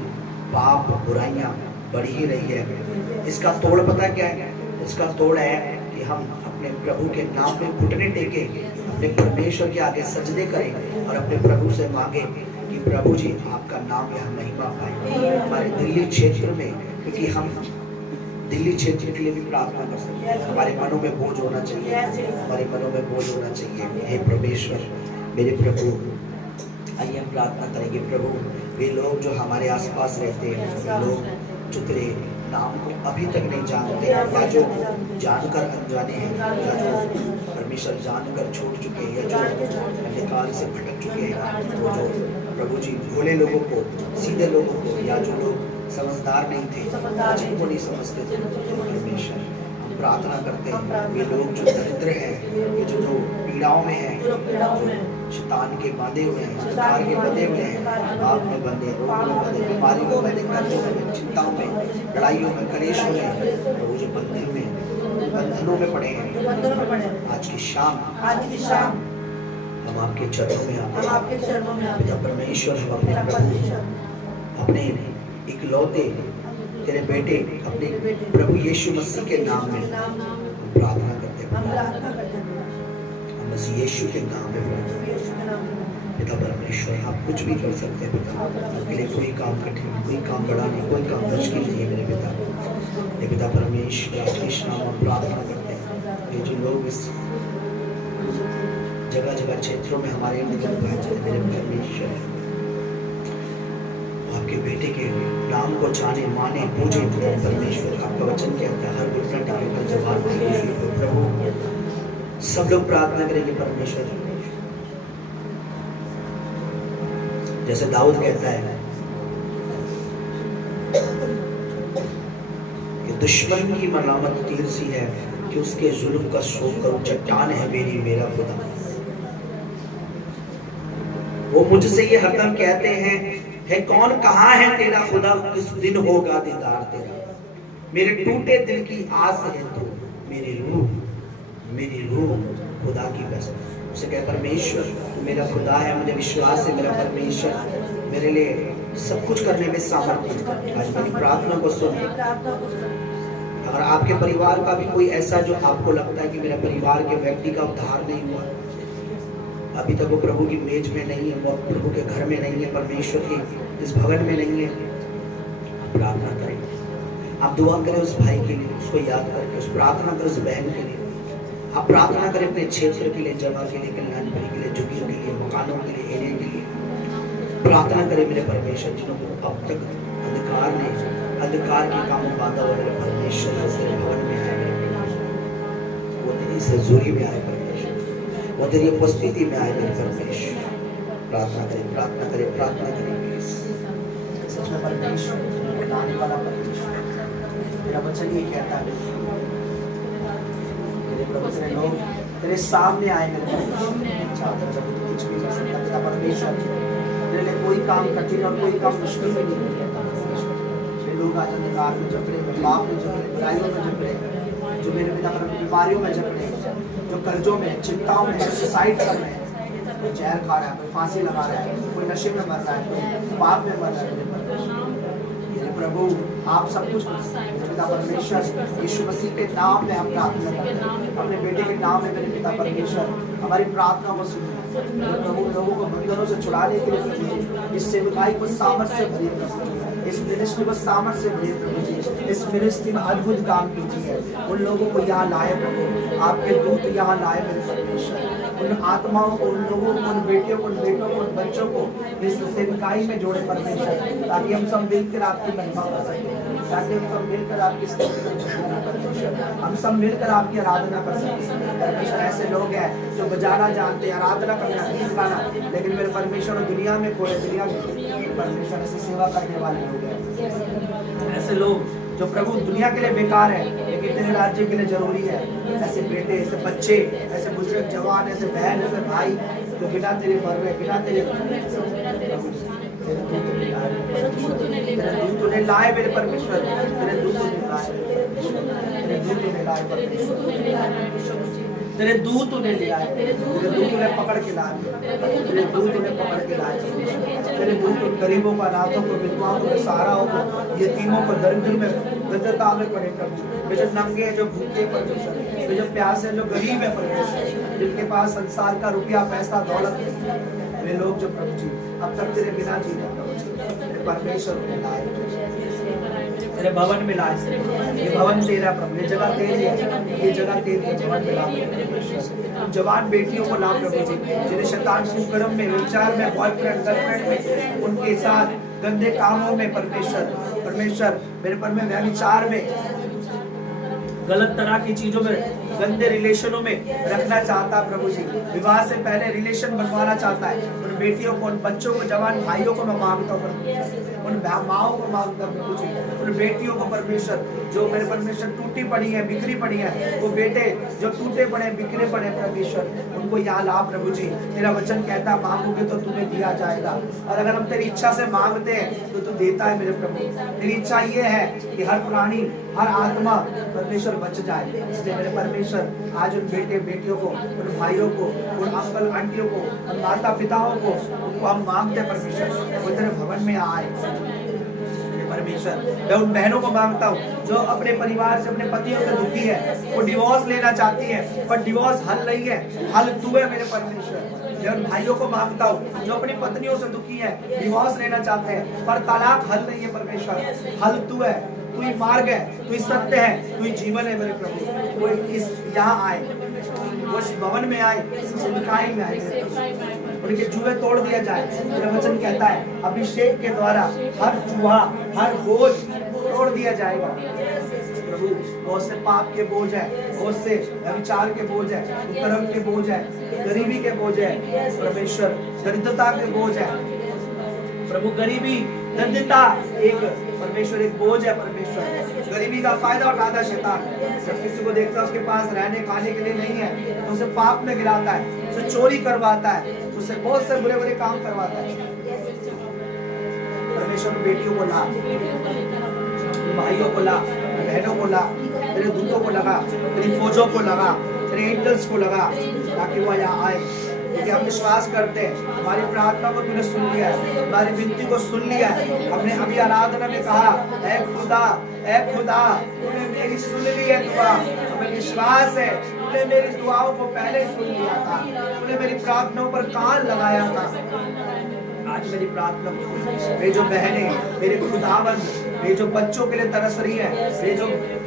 पाप, बुराइयां बढ़ ही रही है। इसका तोड़ पता क्या है? इसका तोड़ है कि हम अपने प्रभु के नाम पे घुटने टेके, अपने परमेश्वर के आगे सजदे करें और अपने प्रभु से मांगे कि प्रभु जी आपका नाम यहाँ महिमा पाए हमारे दिल्ली क्षेत्र में, क्योंकि हम दिल्ली क्षेत्र के लिए भी प्रार्थना कर सकते हैं। हमारे मनों में बोझ होना चाहिए, हमारे मनों में बोझ होना चाहिए। हे परमेश्वर, मेरे प्रभु, आइए हम प्रार्थना करेंगे। प्रभु, वे लोग जो हमारे आसपास रहते हैं, वे लोग जो तेरे नाम को अभी तक नहीं जानते, या जो जानकर अनजाने हैं, या जो परमेश्वर जानकर छोड़ चुके हैं, या जो अंधकार से भटक चुके हैं, वो जो प्रभु जी भोले लोगों को, सीधे लोगों को, या जो लोग समझदार नहीं थे, जिनको नहीं समझते थे, परमेश्वर हम प्रार्थना करते हैं वे लोग जो दरिद्र हैं, ये जो पीड़ाओं में हैं, जो शैतान के बांधे हुए हैं, अंधकार के बंधे हुए हैं, पाप में बंधे, रोग में बंधे, बीमारी में बंधे, कर्जों में, चिंताओं में, लड़ाइयों में, कलेशों में, प्रभु जो बंधे हुए बंधनों में पड़े हैं, आज की शाम हम आपके चरणों में आते हैं। पिता परमेश्वर, हम अपने प्रभु, अपने इकलौते तेरे बेटे, अपने प्रभु यीशु मसीह के नाम में प्रार्थना करते हैं। हम बस यीशु के नाम में पिता परमेश्वर, आप कुछ भी कर सकते हैं पिता, आपके लिए कोई काम कठिन, कोई काम बड़ा नहीं, कोई काम मुश्किल नहीं है मेरे पिता। ये पिता परमेश्वर, आपके नाम में प्रार्थना करते हैं। ये जो लोग इस जगह जगह क्षेत्रों में हमारे मेरे परमेश्वर, आपके बेटे के नाम को जाने, माने, पूजे परमेश्वर। आपका वचन कहता है हर घुटना टेके जवाब देंगे। प्रभु, सब लोग प्रार्थना करेंगे परमेश्वर, जैसे दाऊद कहता है कि दुश्मन की मलामत तीर सी है कि उसके जुल्म का शोक करूं, चट्टान है मेरी मेरा खुदा। वो मुझसे ये हरदम कहते हैं, है कौन, कहाँ है तेरा खुदा, किस दिन होगा दीदार तेरा। मेरे टूटे दिल की आस है तू, मेरी रूह खुदा की बस। उसे कह परमेश्वर तू मेरा खुदा है, मुझे विश्वास है मेरा परमेश्वर मेरे लिए सब कुछ करने में सामर्थ्य। आज मेरी प्रार्थना को सुन। अगर आपके परिवार का भी कोई ऐसा जो आपको लगता है कि मेरा परिवार के व्यक्ति का उद्धार नहीं हुआ, अभी तक वो प्रभु की मेज में नहीं है, वो प्रभु के घर में नहीं है, परमेश्वर के इस भवन में नहीं है, प्रार्थना करें। आप दुआ करें उस भाई के लिए, उसको याद करके, उस प्रार्थना करें उस बहन के लिए। आप प्रार्थना करें अपने क्षेत्र के लिए, जगह के लिए, कल्याणपुरी के लिए, झुग्गियों के लिए, मकानों के लिए, एरिया के लिए प्रार्थना करें मेरे परमेश्वर। जिनको अब तक अंधकार के कामों बांधा हुआ मेरे परमेश्वर, तेरे भवन में आए मेरे परमेश्वर, वो तेरी सजूरी में आए परमेश्वर, वो तेरी उपस्थिति में आए मेरे परमेश्वर। प्रार्थना करें, प्रार्थना करें, प्रार्थना करें प्लीज। सच में परमेश्वर बनाने वाला परमेश्वर, मेरा वचन ये कहता है मेरे प्रभु, तेरे लोग तेरे सामने आए मेरे परमेश्वर। चाहता जब तू कुछ भी कर सकता है परमेश्वर, तेरे लिए कोई काम कठिन और कोई काम मुश्किल भी नहीं है। लोग आज अंधकार में जकड़े, पाप में जकड़े, बुराइयों में जकड़े, जो मेरे पिता पर बीमारियों में जकड़े, जो कर्जों में, चिंताओं में, सुसाइड कर रहे हैं, कोई जहर खा रहा है, कोई फांसी लगा रहा है, कोई नशे में मर रहा है, कोई पाप में मर रहा है। मेरे प्रभु आप सब कुछ कर सकते हैं। पिता परमेश्वर, यीशु मसीह के नाम में हम प्रार्थना करते हैं, अपने बेटे के नाम में मेरे पिता परमेश्वर हमारी प्रार्थना को सुनिए। प्रभु लोगों को बंधनों से छुड़ाने के लिए प्रभु जी इस सेवकाई को सामर्थ्य से भरिए प्रभु जी, इस मिनिस्ट्री को सामर्थ्य से भरिए प्रभु जी, इस मिनिस्ट्री में अद्भुत काम कीजिए। उन लोगों को यहाँ लाए प्रभु, आपके दूत यहाँ लाए मेरे परमेश्वर, उन आत्माओं को, उन लोगों को, उन बेटियों को, उन बेटों को, उन बच्चों को इस सेवकाई में जोड़े परमेश्वर, ताकि हम सब मिलकर आपकी महिमा कर सकें, ताकि हम सब मिलकर आपकी स्तुति कर सकें परमेश्वर, हम सब मिलकर आपकी आराधना कर सकें परमेश्वर। ऐसे लोग हैं जो बजाना जानते हैं, आराधना करना, गीत गाना, लेकिन मेरे परमेश्वर दुनिया में खोए, दुनिया में परमेश्वर ऐसे सेवा करने वाले लोग हैं। ऐसे लोग जो प्रभु दुनिया के लिए बेकार है लेकिन तेरे राज्य के लिए जरूरी है। ऐसे बेटे, ऐसे बच्चे, ऐसे बुजुर्ग, जवान, ऐसे बहन, ऐसे भाई जो बिना तेरे मर रहे, बिना तेरे दूध उन्हें लाए मेरे परमेश्वर, तेरे दूध उन्हें लाए, तेरे दूध उन्हें लाए परमेश्वर, तेरे दूत उन्हें ले आए, तेरे दूत उन्हें पकड़ के लाए, तेरे दूत उन्हें पकड़ के लाए, तेरे दूत उन गरीबों को, अनाथों को, विधवाओं को, बेसहाराओं को, यतीमों को, दरिद्र में, दरिद्रता में पड़े प्रभु, वे जो नंगे हैं, जो भूखे परमेश्वर, वे जो प्यासे हैं, जो गरीब है परमेश्वर, जिनके पास संसार का रुपया, पैसा, दौलत है, वे लोग जो प्रभु जी अब तक तेरे बिना जी रहे प्रभु जी, तेरे परमेश्वर उन्हें लाए, तेरे भवन में लाए। ये भवन तेरा प्रभु, ये जगह तेरी है, ये जगह तेरी है, भवन में ला जवान बेटियों को ला प्रभु जी, जिन्हें शैतान कुकर्म में, विचार में, बॉयफ्रेंड गर्लफ्रेंड में, उनके साथ गंदे कामों में परमेश्वर मेरे पर में व्यभिचार में, गलत तरह की चीजों में, गंदे रिलेशनों में रखना चाहता है प्रभु जी, विवाह से पहले रिलेशन बनवाना चाहता है। उन बेटियों को, उन बच्चों को, जवान भाइयों को मैं मांगता हूँ, उन माओं को मांगता हूँ प्रभु जी, उन बेटियों को परमेश्वर जो मेरे परमेश्वर टूटी पड़ी है, बिखरी पड़ी है, वो बेटे जो टूटे पड़े, बिखरे पड़े परमेश्वर, उनको यहाँ ला प्रभु जी। तेरा वचन कहता मांगोगे तो तुम्हें दिया जाएगा, और अगर हम तेरी इच्छा से मांगते हैं तो तू देता है मेरे प्रभु। तेरी इच्छा ये है कि हर प्राणी, हर आत्मा परमेश्वर बच जाए, इसलिए मेरे परमेश्वर आज उन बेटे बेटियों को, उन भाइयों को, उन अंकल आंटियों को, उन माता पिताओं को, उनको हम मांगते हैं परमेश्वर वो तेरे भवन में आए परमेश्वर। मैं उन बहनों को मांगता हूँ जो अपने परिवार से, अपने पतियों से दुखी है, वो डिवोर्स लेना चाहती है पर डिवोर्स हल नहीं है, हल तू है मेरे परमेश्वर। मैं उन भाइयों को मांगता हूँ जो अपनी पत्नियों से दुखी है, डिवोर्स लेना चाहते हैं पर तलाक हल नहीं है परमेश्वर, हल तू है, तू ही मार्ग है, तू ही सत्य है, तू ही जीवन है मेरे प्रभु। वो इस यहाँ आए, वो इस भवन में आए, सेवकाई में आए, उनके जुए तोड़ दिया जाए। मेरा वचन कहता है अभिषेक के द्वारा हर जुआ, हर बोझ तोड़ दिया जाएगा प्रभु। बहुत से पाप के बोझ है, बहुत से विचार के बोझ है, कुकर्म के बोझ है, गरीबी के बोझ है परमेश्वर, दरिद्रता के बोझ है प्रभु। गरीबी, दरिद्रता एक परमेश्वर एक बोझ है परमेश्वर। गरीबी का फायदा उठाता है शैतान, जब किसी को देखता है उसके पास रहने खाने के लिए नहीं है तो उसे पाप में गिराता है, उसे चोरी करवाता है, उससे बहुत से बुरे बुरे काम करवाता है। परमेश्वर बेटियों को ला, भाइयों को ला, बहनों को ला, तेरे दूतों को लगा, तेरी फौजों को लगा, तेरे एंजल्स को लगा, ताकि वो यहाँ आए। क्योंकि हम विश्वास करते हैं हमारी प्रार्थना को तूने सुन लिया है, हमारी विनती को सुन लिया है। हमने अभी आराधना में कहा ऐ खुदा तूने मेरी सुन ली है दुआ। हमें विश्वास है तूने मेरी दुआओं को पहले सुन लिया था, तूने मेरी प्रार्थनाओं पर कान लगाया था। आज मेरी प्रार्थना मेरी जो बहनें, मेरे खुदावन, मेरे जो बच्चों के लिए तरस रही है, मेरे जो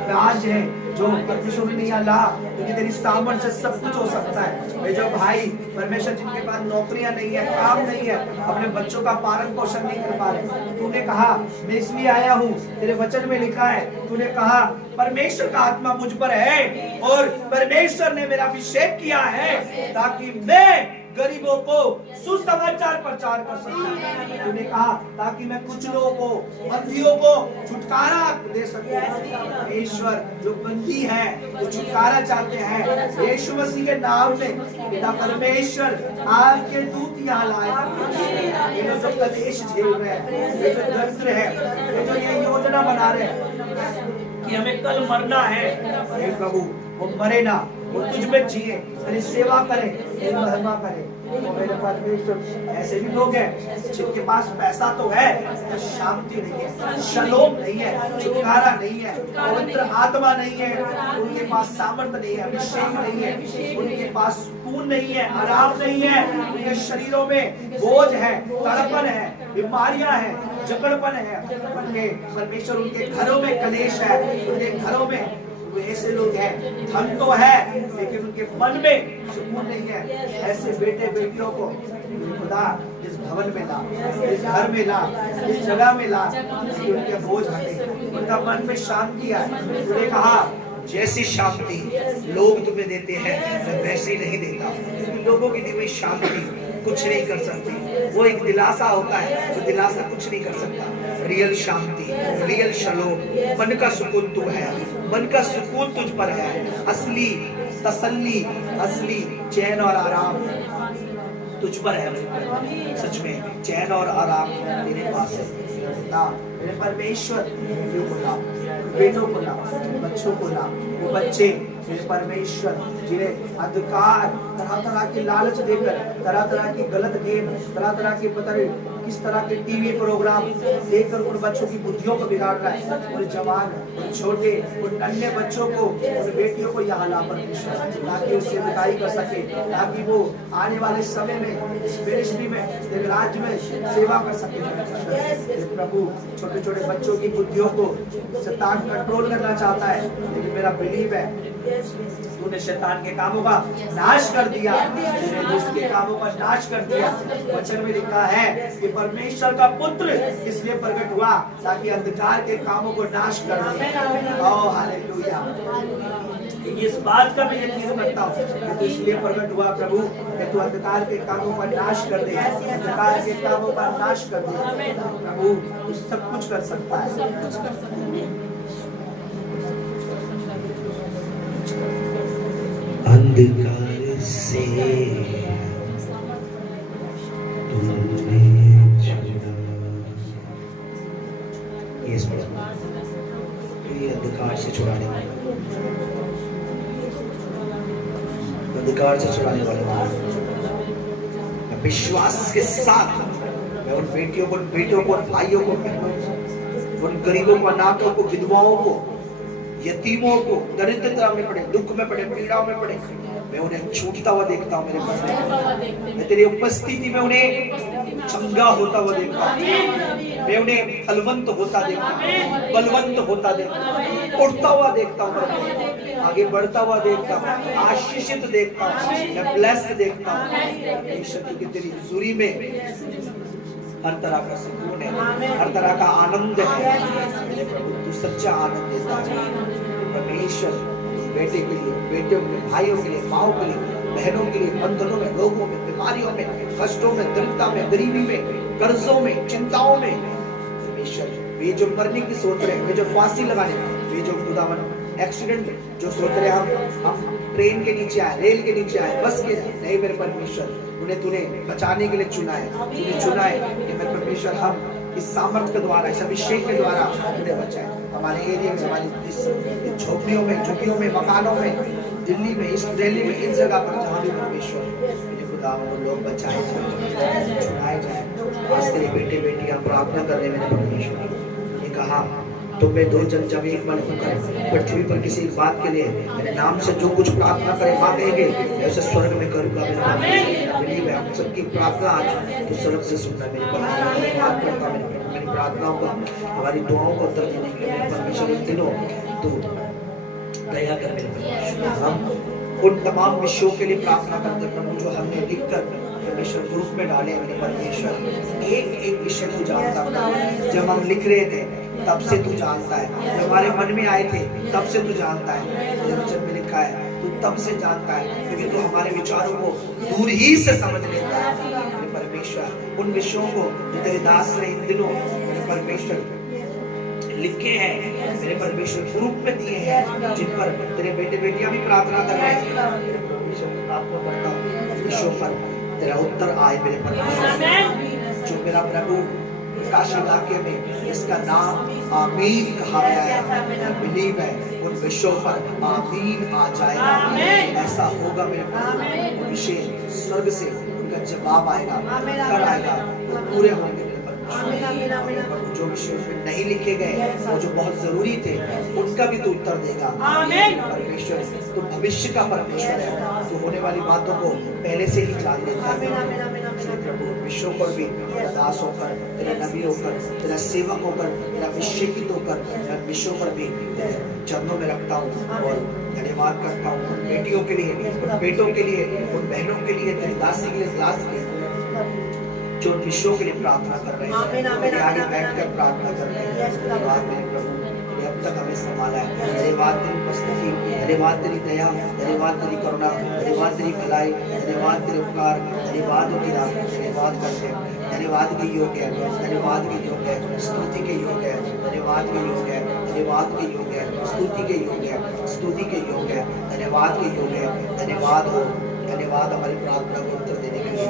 राज है, जो परमेश्वर नहीं अल्लाह, क्योंकि तेरी सामर्थ्य से सब कुछ हो सकता है। मेरे जो भाई परमेश्वर जिनके पास नौकरियां नहीं है, काम नहीं है, अपने बच्चों का पालन पोषण नहीं कर पा रहे, तूने कहा मैं इसलिए आया हूँ, तेरे वचन में लिखा है, तूने कहा परमेश्वर का आत्मा मुझ पर है और परमेश्वर ने मेरा अभिषेक किया है ताकि मैं गरीबों को सुसमाचार प्रचार कर सकूं। तूने कहा ताकि मैं कुछ लोगों को, बंदियों को छुटकारा दे सकूं। ईश्वर जो बंदी है, जो छुटकारा चाहते हैं, यीशु मसीह के नाम में पिता परमेश्वर आपके दूत यहाँ लाए। ये लोग जो कलेश झेल रहे हैं, ये जो दर्द है, ये जो ये योजना बना रहे हैं कि हमें कल मरना है, हे प्रभु वो मरे ना, वो तुझ में जिए, तेरी सेवा करे, तेरी महिमा करे। तो मेरे परमेश्वर ऐसे भी लोग हैं जिनके पास पैसा तो है पर शांति नहीं है, शलोम नहीं है, छुटकारा नहीं है, पवित्र आत्मा नहीं है, उनके पास सामर्थ्य नहीं है, अभिषेक नहीं है, उनके पास सुकून नहीं है, आराम नहीं है, उनके शरीरों में बोझ है, तड़पन है, बीमारियां हैं, जकड़पन है, उनके परमेश्वर उनके घरों में कलेश है, उनके घरों में ऐसे लोग हैं, धन तो है लेकिन उनके मन में सुकून नहीं है। ऐसे बेटे बेटियों को खुदा इस भवन में ला, इस घर में ला, इस जगह में ला, जिससे उनके बोझ हटे, उनका मन में शांति आए। उन्होंने कहा जैसी शांति लोग तुम्हें देते हैं मैं वैसी नहीं देता, क्योंकि लोगों की दी हुई शांति कुछ नहीं कर सकती। वो एक दिलासा होता है, वो दिलासा कुछ नहीं कर सकता। रियल शांति, रियल शलोम, मन का सुकून तू है, मन का सुकून तुझ पर है, असली तसल्ली, असली चैन और आराम तुझ पर है। सच में चैन और आराम तेरे पास है। मेरे परमेश्वर बेटों को ला, बच्चों को ला, वो बच्चे मेरे परमेश्वर जिन्हें अंधकार तरह तरह की लालच देकर, तरह तरह की गलत गेम, तरह तरह के पता नहीं किस तरह के टीवी प्रोग्राम देखकर उन बच्चों की बुद्धियों को बिगाड़ रहा है। उन जवान, उन छोटे, उन अन्य बच्चों को, उन बेटियों को यहाँ ला परमेश्वर, ताकि वो सेवकाई कर सके, ताकि वो आने वाले समय में इस मिनिस्ट्री में, तेरे राज्य में सेवा कर सके। प्रभु छोटे छोटे बच्चों की बुद्धियों को शैतान कंट्रोल करना चाहता है, लेकिन मेरा बिलीव है तूने शैतान के कामों का नाश कर दिया, तूने दुष्ट के कामों का नाश कर दिया। वचन में लिखा है कि परमेश्वर का पुत्र इसलिए प्रकट हुआ ताकि अंधकार के कामों को नाश कर दे। ओह हालेलुया, इस बात का मैं यकीन करता हूँ कि तू इसलिए प्रकट हुआ प्रभु कि तू अंधकार के कामों का नाश कर दे, अंधकार के कामों का नाश कर दे। प्रभु तू सब कुछ कर सकता है। अंधकार से तूने छुड़ा, ये अंधकार से छुड़ाने वाले, अंधकार से छुड़ाने वाले विश्वास के साथ मैं उन बेटियों को, उन बेटों को, उन भाइयों को, उन गरीबों को, अनाथों को, विधवाओं को, यतीमों को, दरिद्रता में पड़े, दुख में पड़े, पीड़ा में पड़े, मैं उन्हें छूटता हुआ देखता हूँ। मेरे पास मैं तेरी उपस्थिति में उन्हें चंगा होता हुआ देखता हूँ, मैं उन्हें फलवंत होता देखता हूँ, बलवंत होता देखता हूँ, उड़ता हुआ देखता हूँ, आगे बढ़ता हुआ देखता हूँ, आशीषित देखता हूँ, मैं ब्लेस्ड देखता हूँ। क्योंकि तेरी हुजूरी में हर तरह का सुकून है, हर तरह का आनंद है। मेरे प्रभु तू सच्चा आनंद देता है। परमेश्वर बेटे के लिए, बेटियों के लिए, भाइयों के लिए, माओ के लिए, बहनों के लिए, बंधनों में, रोगों में, बीमारियों में, कष्टों में, दरिद्रता में, गरीबी में, कर्जों में, चिंताओं में, परमेश्वर वे जो मरने की सोच रहे हैं, वे जो फांसी लगाने, वे जो खुदावन एक्सीडेंट में जो सोच रहे हम ट्रेन के नीचे आए, रेल के नीचे आए, बस के नहीं, मेरे परमेश्वर उन्हें तूने बचाने के लिए चुना है, तूने चुना है कि मेरे परमेश्वर हम इस सामर्थ्य के द्वारा, इस अभिषेक के द्वारा उन्हें बचाए। हमारे एरिया में, हमारी इस झोपड़ियों में, झुग्गियों में, मकानों में, दिल्ली में, इस दिल्ली में, इस जगह पर जहाँ भी परमेश्वर मेरे खुदा वो लोग बचाए जाए, छुड़ाए जाए। आज तेरे बेटे बेटियां प्रार्थना कर रहे मेरे परमेश्वर ने कहा तुम में दो जन जब एक मन होकर पृथ्वी पर किसी एक बात के लिए मेरे नाम से जो कुछ प्रार्थना करे मांगेंगे ऐसे स्वर्ग में करूंगा। मेरा बिलीव है हम सबकी प्रार्थना आज तो स्वर्ग से सुनना। मेरे परमेश्वर बात करता मेरी प्रार्थनाओं का, हमारी दुआओं को उत्तर देने के लिए मेरे परमेश्वर इन दिनों तो दया कर मेरे परमेश्वर। हम उन तमाम विषयों के लिए प्रार्थना करते प्रभु जो हमने लिखकर परमेश्वर ग्रुप में डाले मेरे परमेश्वर। एक एक विषय तू जानता है, जब हम लिख रहे थे तब से तू जानता है, जब हमारे मन में आए थे तब से तू जानता है, वचन में लिखा है तू तब से जानता है क्योंकि तू हमारे विचारों को दूर ही से समझ लेता है मेरे परमेश्वर। उन विषयों को जो तेरे दास ने इन दिनों मेरे परमेश्वर लिखे हैं मेरे परमेश्वर ग्रुप में दिए हैं, जिन पर तेरे बेटे बेटियां भी प्रार्थना कर रहे हैं मेरे परमेश्वर। प्रार्थना करता हूँ विषयों पर तेरा उत्तर आए मेरे परमेश्वर। जो मेरा प्रभु काशी इलाके में इसका नाम आमीन कहा गया है। बिलीव है उन विषयों पर आमीन आ जाएगा। ऐसा होगा मेरे प्रभु, उन विषय स्वर्ग से उनका जवाब आएगा, कर आएगा, वो पूरे होंगे मेरे परमेश्वर। जो विषय में नहीं लिखे गए, वो जो बहुत जरूरी थे, उनका भी तू उत्तर देगा परमेश्वर। तू भविष्य का परमेश्वर है, तू होने वाली बातों को पहले से ही जान लेता है प्रभु। विश्व पर भी तेरा दास होकर, तेरा नबी होकर, तेरा सेवक होकर, तेरा अभिषेकित होकर मैं विश्व पर भी चरणों में रखता हूँ और धन्यवाद करता हूँ उन बेटियों के लिए, उन बेटों के लिए, उन बहनों के लिए, तेरी दासी के लिए, दास के लिए, जो विश्व के लिए प्रार्थना कर रहे हैं, आगे बैठकर प्रार्थना कर रहे हैं। धन्यवाद मेरे प्रभु, अब तक हमें संभाला है। धन्यवाद तेरी उपस्थिति, धन्यवाद तेरी दया, धन्यवाद तेरी करुणा, धन्यवाद तेरी भलाई, धन्यवाद तेरे उपकार, धन्यवाद तेरा, धन्यवाद करते हैं। धन्यवाद के योग्य है, धन्यवाद के योग्य है, स्तुति के योग्य है, धन्यवाद के योग्य है, धन्यवाद के योग्य है, स्तुति के योग्य है, स्तुति के योग्य है, धन्यवाद के योग्य है। धन्यवाद हो, धन्यवाद हमारी प्रार्थना को उत्तर देने के लिए,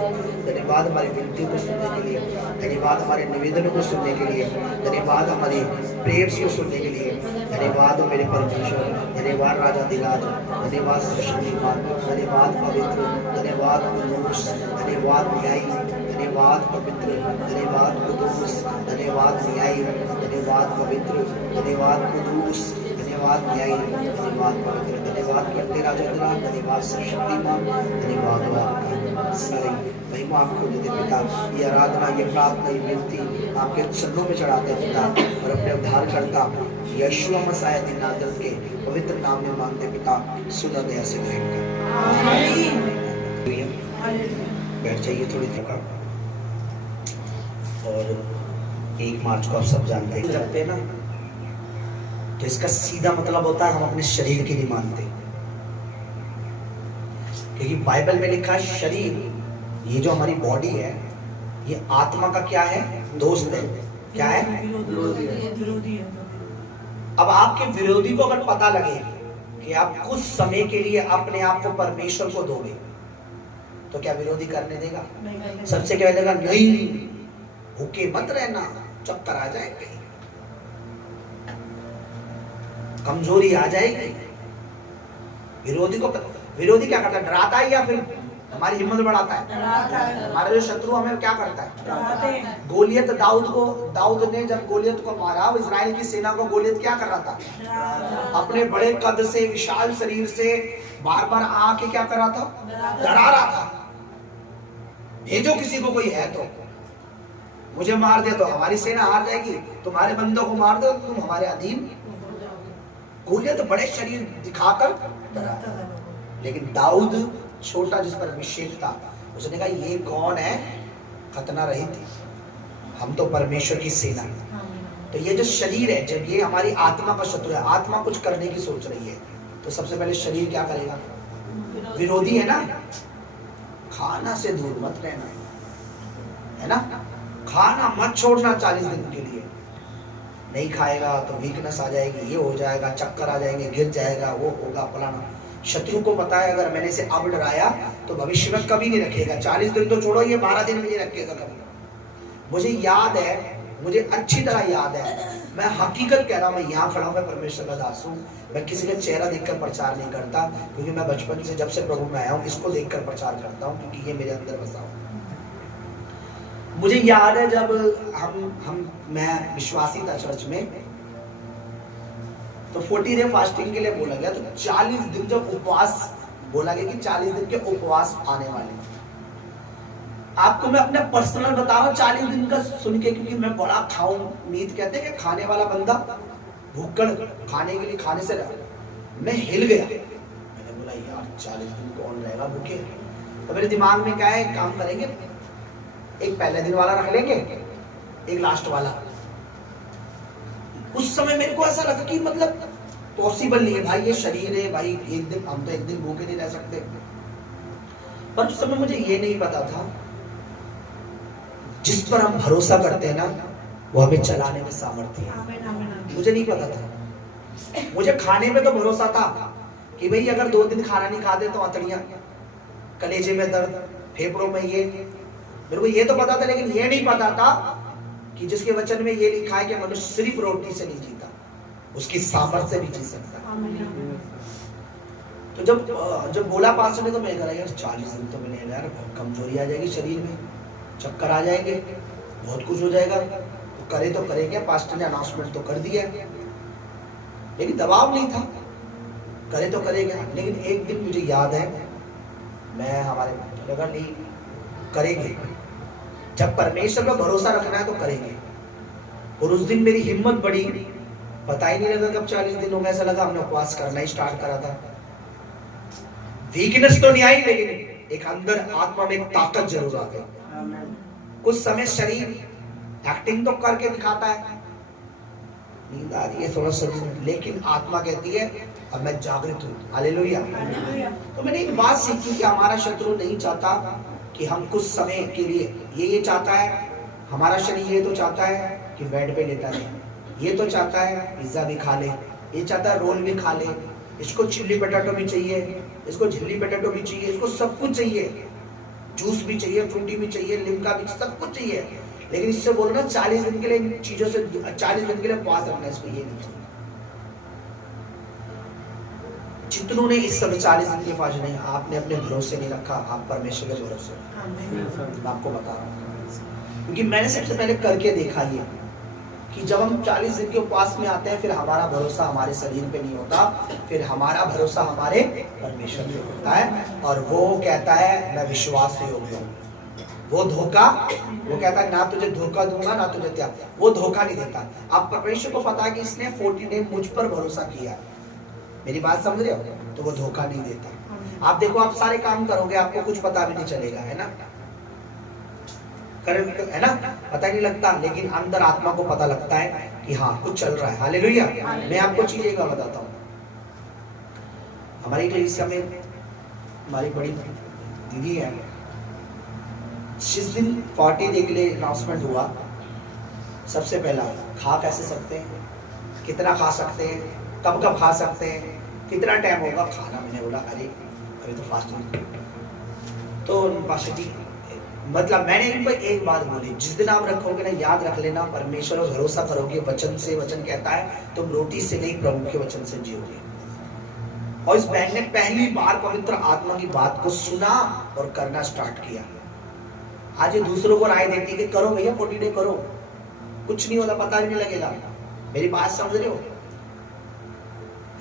धन्यवाद हमारी विनती को सुनने के लिए, धन्यवाद हमारे निवेदनों को सुनने के लिए, धन्यवाद हमारी प्रेयर्स को सुनने के लिए। धन्यवाद मेरे परमेश्वर, धन्यवाद राजा दिराज, धन्यवाद सर्वशक्तिमान, धन्यवाद पवित्र, धन्यवाद कुदूस, धन्यवाद न्यायी, धन्यवाद पवित्र, धन्यवाद कुदूस, धन्यवाद न्यायी, धन्यवाद पवित्र, धन्यवाद कुदूस, धन्यवाद न्यायी, धन्यवाद पवित्र, धन्यवाद करते राजा दिराज, धन्यवाद सर्वशक्तिमान, धन्यवाद आपका। सारी महिमा आपको देते पिता। ये आराधना, ये प्रार्थना, ये विनती आपके चरणों में चढ़ाते पिता और अपने उद्धारकर्ता यीशु मसीह दी नाज़रेत के पवित्र नाम में मांगते पिता, सुना दया से ग्रहण कर। बैठ जाइए थोड़ी देर का। और 1 मार्च को आप सब जानते हैं, रखते हैं ना, तो इसका सीधा मतलब होता है हम अपने शरीर की नहीं मानते, क्योंकि बाइबल में लिखा है शरीर, ये जो हमारी बॉडी है, ये आत्मा का क्या है? दोस्त है। क्या है? विरोधी है। अब आपके विरोधी को अगर पता लगे कि आप कुछ समय के लिए अपने आप को परमेश्वर को दोगे, तो क्या विरोधी करने देगा? सबसे क्या देगा? नहीं, भूखे मत रहना, चक्कर आ जाएंगे, कमजोरी आ जाएगी। विरोधी क्या करता है? डराता है या फिर हमारी हिम्मत बढ़ाता है? हमारा जो शत्रु हमें क्या करता है? गोलियत दाऊद ने जब गोलियत को मारा, इजराइल की सेना को गोलियत क्या कर रहा था? अपने बड़े कद से, विशाल शरीर से बार बार आके क्या कर रहा था? डरा रहा था। भेजो किसी को, कोई है तो, मुझे मार दे तो हमारी सेना हार जाएगी, तुम्हारे बंदों को मार दो तुम हमारे अधीन। गोलियत बड़े शरीर दिखाकर डरा था, लेकिन दाऊद छोटा जिस पर अभिषेक था, उसने कहा ये कौन है? खतना रहित, हम तो परमेश्वर की सेना। तो ये जो शरीर है, जब ये हमारी आत्मा का शत्रु है, आत्मा कुछ करने की सोच रही है, तो सबसे पहले शरीर क्या करेगा? विरोधी है ना। खाना से दूर मत रहना, है ना, खाना मत छोड़ना 40 दिन के लिए। नहीं खाएगा तो वीकनेस आ जाएगी, ये हो जाएगा, चक्कर आ जाएंगे, गिर जाएगा, वो होगा, फलाना। शत्रु को पता है अगर मैंने इसे अब डराया तो भविष्य में कभी नहीं रखेगा। 40 दिन तो छोड़ो, ये 12 दिन भी नहीं रखेगा कभी। मुझे याद है, मुझे अच्छी तरह याद है, मैं हकीकत कह रहा हूँ, मैं यहाँ खड़ा हूँ, मैं परमेश्वर का दास हूँ। मैं किसी का चेहरा देखकर प्रचार नहीं करता, क्योंकि मैं बचपन से, जब से प्रभु में आया हूँ, इसको देखकर प्रचार करता हूँ, क्योंकि ये मेरे अंदर बसा हुआ। मुझे याद है जब मैं विश्वासी था चर्च में, तो 40 डे फास्टिंग के लिए बोला गया, तो 40 दिन जब उपवास बोला गया कि 40 दिन के उपवास आने वाले। आपको मैं अपने पर्सनल बता रहा हूँ, 40 दिन का सुन के, क्योंकि मैं बड़ा खाऊं, मीत कहते हैं कि खाने वाला बंदा भूखड़ खाने के लिए खाने से रहा। मैं हिल गया, मैंने बोला यार 40 दिन कौन रहेगा भूखे। तो मेरे दिमाग में क्या है, काम करेंगे, एक पहले दिन वाला रख लेंगे, एक लास्ट वाला। उस समय मेरे को ऐसा लगा कि मतलब पॉसिबल नहीं है भाई, ये शरीर है भाई, एक दिन हम तो एक दिन भूखे नहीं रह सकते। पर उस समय मुझे ये नहीं पता था, जिस पर हम भरोसा करते हैं ना, वो हमें चलाने में सामर्थ्य है। मुझे नहीं पता था, मुझे खाने में तो भरोसा था कि भाई अगर 2 दिन खाना नहीं खाते तो अतड़ियां, कलेजे में दर्द, फेफड़ों में ये, मेरे को ये तो पता था, लेकिन ये नहीं पता था कि जिसके वचन में ये लिखा है कि मनुष्य सिर्फ रोटी से नहीं जीता, उसकी सामर्थ से भी जी सकता है। तो जब बोला पास्टर ने तो मैं कहा यार 40 दिन तो मैंने यार बहुत कमजोरी आ जाएगी शरीर में, चक्कर आ जाएंगे, बहुत कुछ हो जाएगा, तो करे तो करे क्या। पास्टर ने अनाउंसमेंट तो कर दिया, लेकिन दबाव नहीं था, करे तो करेगा। लेकिन एक दिन मुझे याद है, मैं हमारे लगा नहीं करेंगे, जब परमेश्वर पर भरोसा रखना है तो करेंगे। और उस दिन मेरी हिम्मत बढ़ी, पता ही नहीं लगा कब 40 दिन हो गए, ऐसा लगा हमने उपवास करना ही स्टार्ट करा था। वीकनेस तो नहीं आई, लेकिन एक अंदर आत्मा में एक ताकत जरूर आ गई। कुछ समय शरीर एक्टिंग तो करके दिखाता है, नींद आ रही है थोड़ा सा, लेकिन आत्मा कहती है अब मैं जागृत हूँ। हालेलुया। तो मैंने एक बात सीखी कि हमारा शत्रु नहीं चाहता कि हम कुछ समय के लिए, ये चाहता है, हमारा शरीर ये तो चाहता है कि बेड पे लेटा रहे, ये तो चाहता है पिज्जा भी खा ले, ये चाहता है रोल भी खा ले, इसको चिल्ली पटाटो भी चाहिए, इसको झिल्ली पटाटो भी चाहिए, इसको सब कुछ चाहिए, जूस भी चाहिए, फ्रूटी भी चाहिए, लिमका भी, सब कुछ चाहिए। लेकिन इससे बोलो ना 40 दिन के लिए इन चीजों से, 40 दिन के लिए उपवास रखना, इसको ये नहीं चाहिए। जितनों ने इस समय 40 दिन के उपवास नहीं, आपने अपने भरोसे नहीं रखा, आप परमेश्वर के भरोसे। मैं आपको बता रहा हूँ, क्योंकि मैंने सबसे पहले करके देखा ये कि जब हम 40 दिन के उपवास में आते हैं, फिर हमारा भरोसा हमारे शरीर पे नहीं होता, फिर हमारा भरोसा हमारे परमेश्वर पे होता है। और वो कहता है मैं विश्वास योग्य हूँ। वो धोखा, वो कहता है ना तुझे धोखा दूंगा ना तुझे त्याग, वो धोखा नहीं देता। अब परमेश्वर को पता है कि इसने 40 डे मुझ पर भरोसा किया, मेरी बात समझ रहे हो, तो वो धोखा नहीं देता। आप देखो, आप सारे काम करोगे, आपको कुछ पता भी नहीं चलेगा, है ना, है ना, पता नहीं लगता, लेकिन अंदर आत्मा को पता लगता है कि हाँ कुछ चल रहा है। हालेलुया। मैं आपको चीज एक बताता हूँ, हमारी कलीसिया में हमारी बड़ी दीदी है, जिस दिन 40 डे के लिए अनाउंसमेंट हुआ, सबसे पहला खा कैसे सकते हैं, कितना खा सकते हैं, कब कब खा सकते हैं, कितना टाइम होगा खाना। मैंने बोला अरे अभी तो फास्टिंग। तो पाशा जी, मतलब मैंने इनको एक बात बोली, जिस दिन आप रखोगे ना, याद रख लेना, परमेश्वर पर भरोसा करोगे, वचन से, वचन कहता है तुम रोटी से नहीं प्रभु के वचन से जियोगे। और इस बहन ने पहली बार पवित्र आत्मा की बात को सुना और करना स्टार्ट किया। आज ये दूसरों को राय देती है कि करो भैया 40 डे करो, कुछ नहीं होता, पता भी नहीं लगेगा। मेरी बात समझ रहे हो,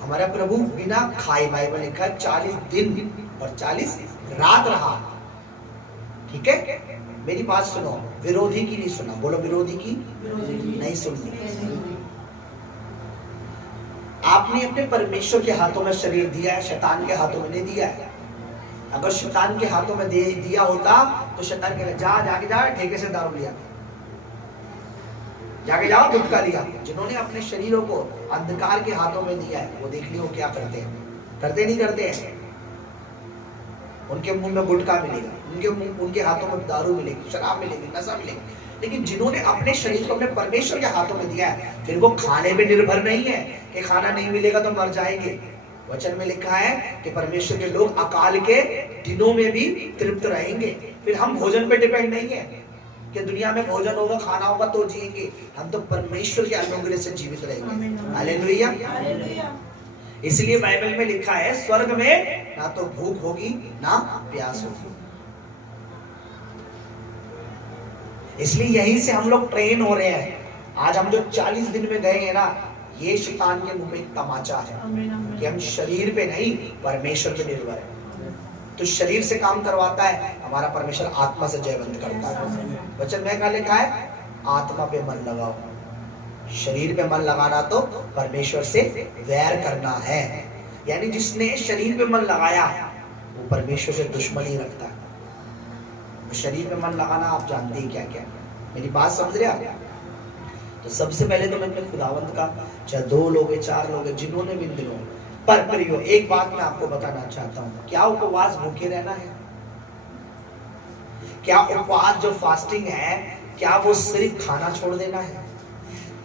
हमारा प्रभु बिना खाए, बाइबल लिखा है 40 दिन और 40 रात रहा। ठीक है, मेरी बात सुनो, विरोधी की नहीं सुना, बोलो विरोधी की नहीं सुननी। आपने अपने परमेश्वर के हाथों में शरीर दिया है, शैतान के हाथों में नहीं दिया है। अगर शैतान के हाथों में दे दिया होता तो शैतान कहेगा जा जाके जा ठेके से दारू लिया, जाके जाओ गुटखा लिया। जिन्होंने अपने शरीरों को अंधकार के हाथों में दिया है, वो देख लियो वो क्या करते हैं, करते नहीं करते हैं। उनके मुंह में गुटखा मिलेगा, उनके हाथों में दारू मिलेगी, शराब मिलेगी, नशा मिलेगी। लेकिन जिन्होंने अपने शरीर को अपने परमेश्वर के हाथों में दिया है, फिर वो खाने पे निर्भर नहीं है कि खाना नहीं मिलेगा तो मर जाएंगे। वचन में लिखा है कि परमेश्वर के लोग अकाल के दिनों में भी तृप्त रहेंगे। फिर हम भोजन पे डिपेंड नहीं है कि दुनिया में भोजन होगा, खाना होगा तो जिएंगे। हम तो परमेश्वर के अनुग्रह से जीवित रहेंगे। हालेलुया। इसलिए बाइबल में लिखा है स्वर्ग में ना तो भूख होगी ना प्यास होगी। इसलिए यहीं से हम लोग ट्रेन हो रहे हैं। आज हम जो 40 दिन में गए हैं ना, ये शैतान के मुंह में एक तमाचा है कि हम शरीर पे नहीं परमेश्वर पे निर्भर है। तो शरीर से काम करवाता है, हमारा परमेश्वर आत्मा से जयवंत करता है। वचन में क्या लिखा है, आत्मा पे मन लगाओ। शरीर पे मन लगाना तो परमेश्वर से वैर करना है। यानी जिसने शरीर पे मन लगाया वो परमेश्वर से दुश्मनी रखता है। शरीर पे मन लगाना आप जानते हैं क्या क्या। मेरी बात समझ रहे आप? तो सबसे पहले तो मैं अपने खुदावंत का, चाहे 2 लोग है 4 लोग है, जिन्होंने भी दिनों पर प्रियो, एक बात मैं आपको बताना चाहता हूँ, क्या उपवास भूखे रहना है? क्या उपवास जो फास्टिंग है, क्या वो सिर्फ खाना छोड़ देना है?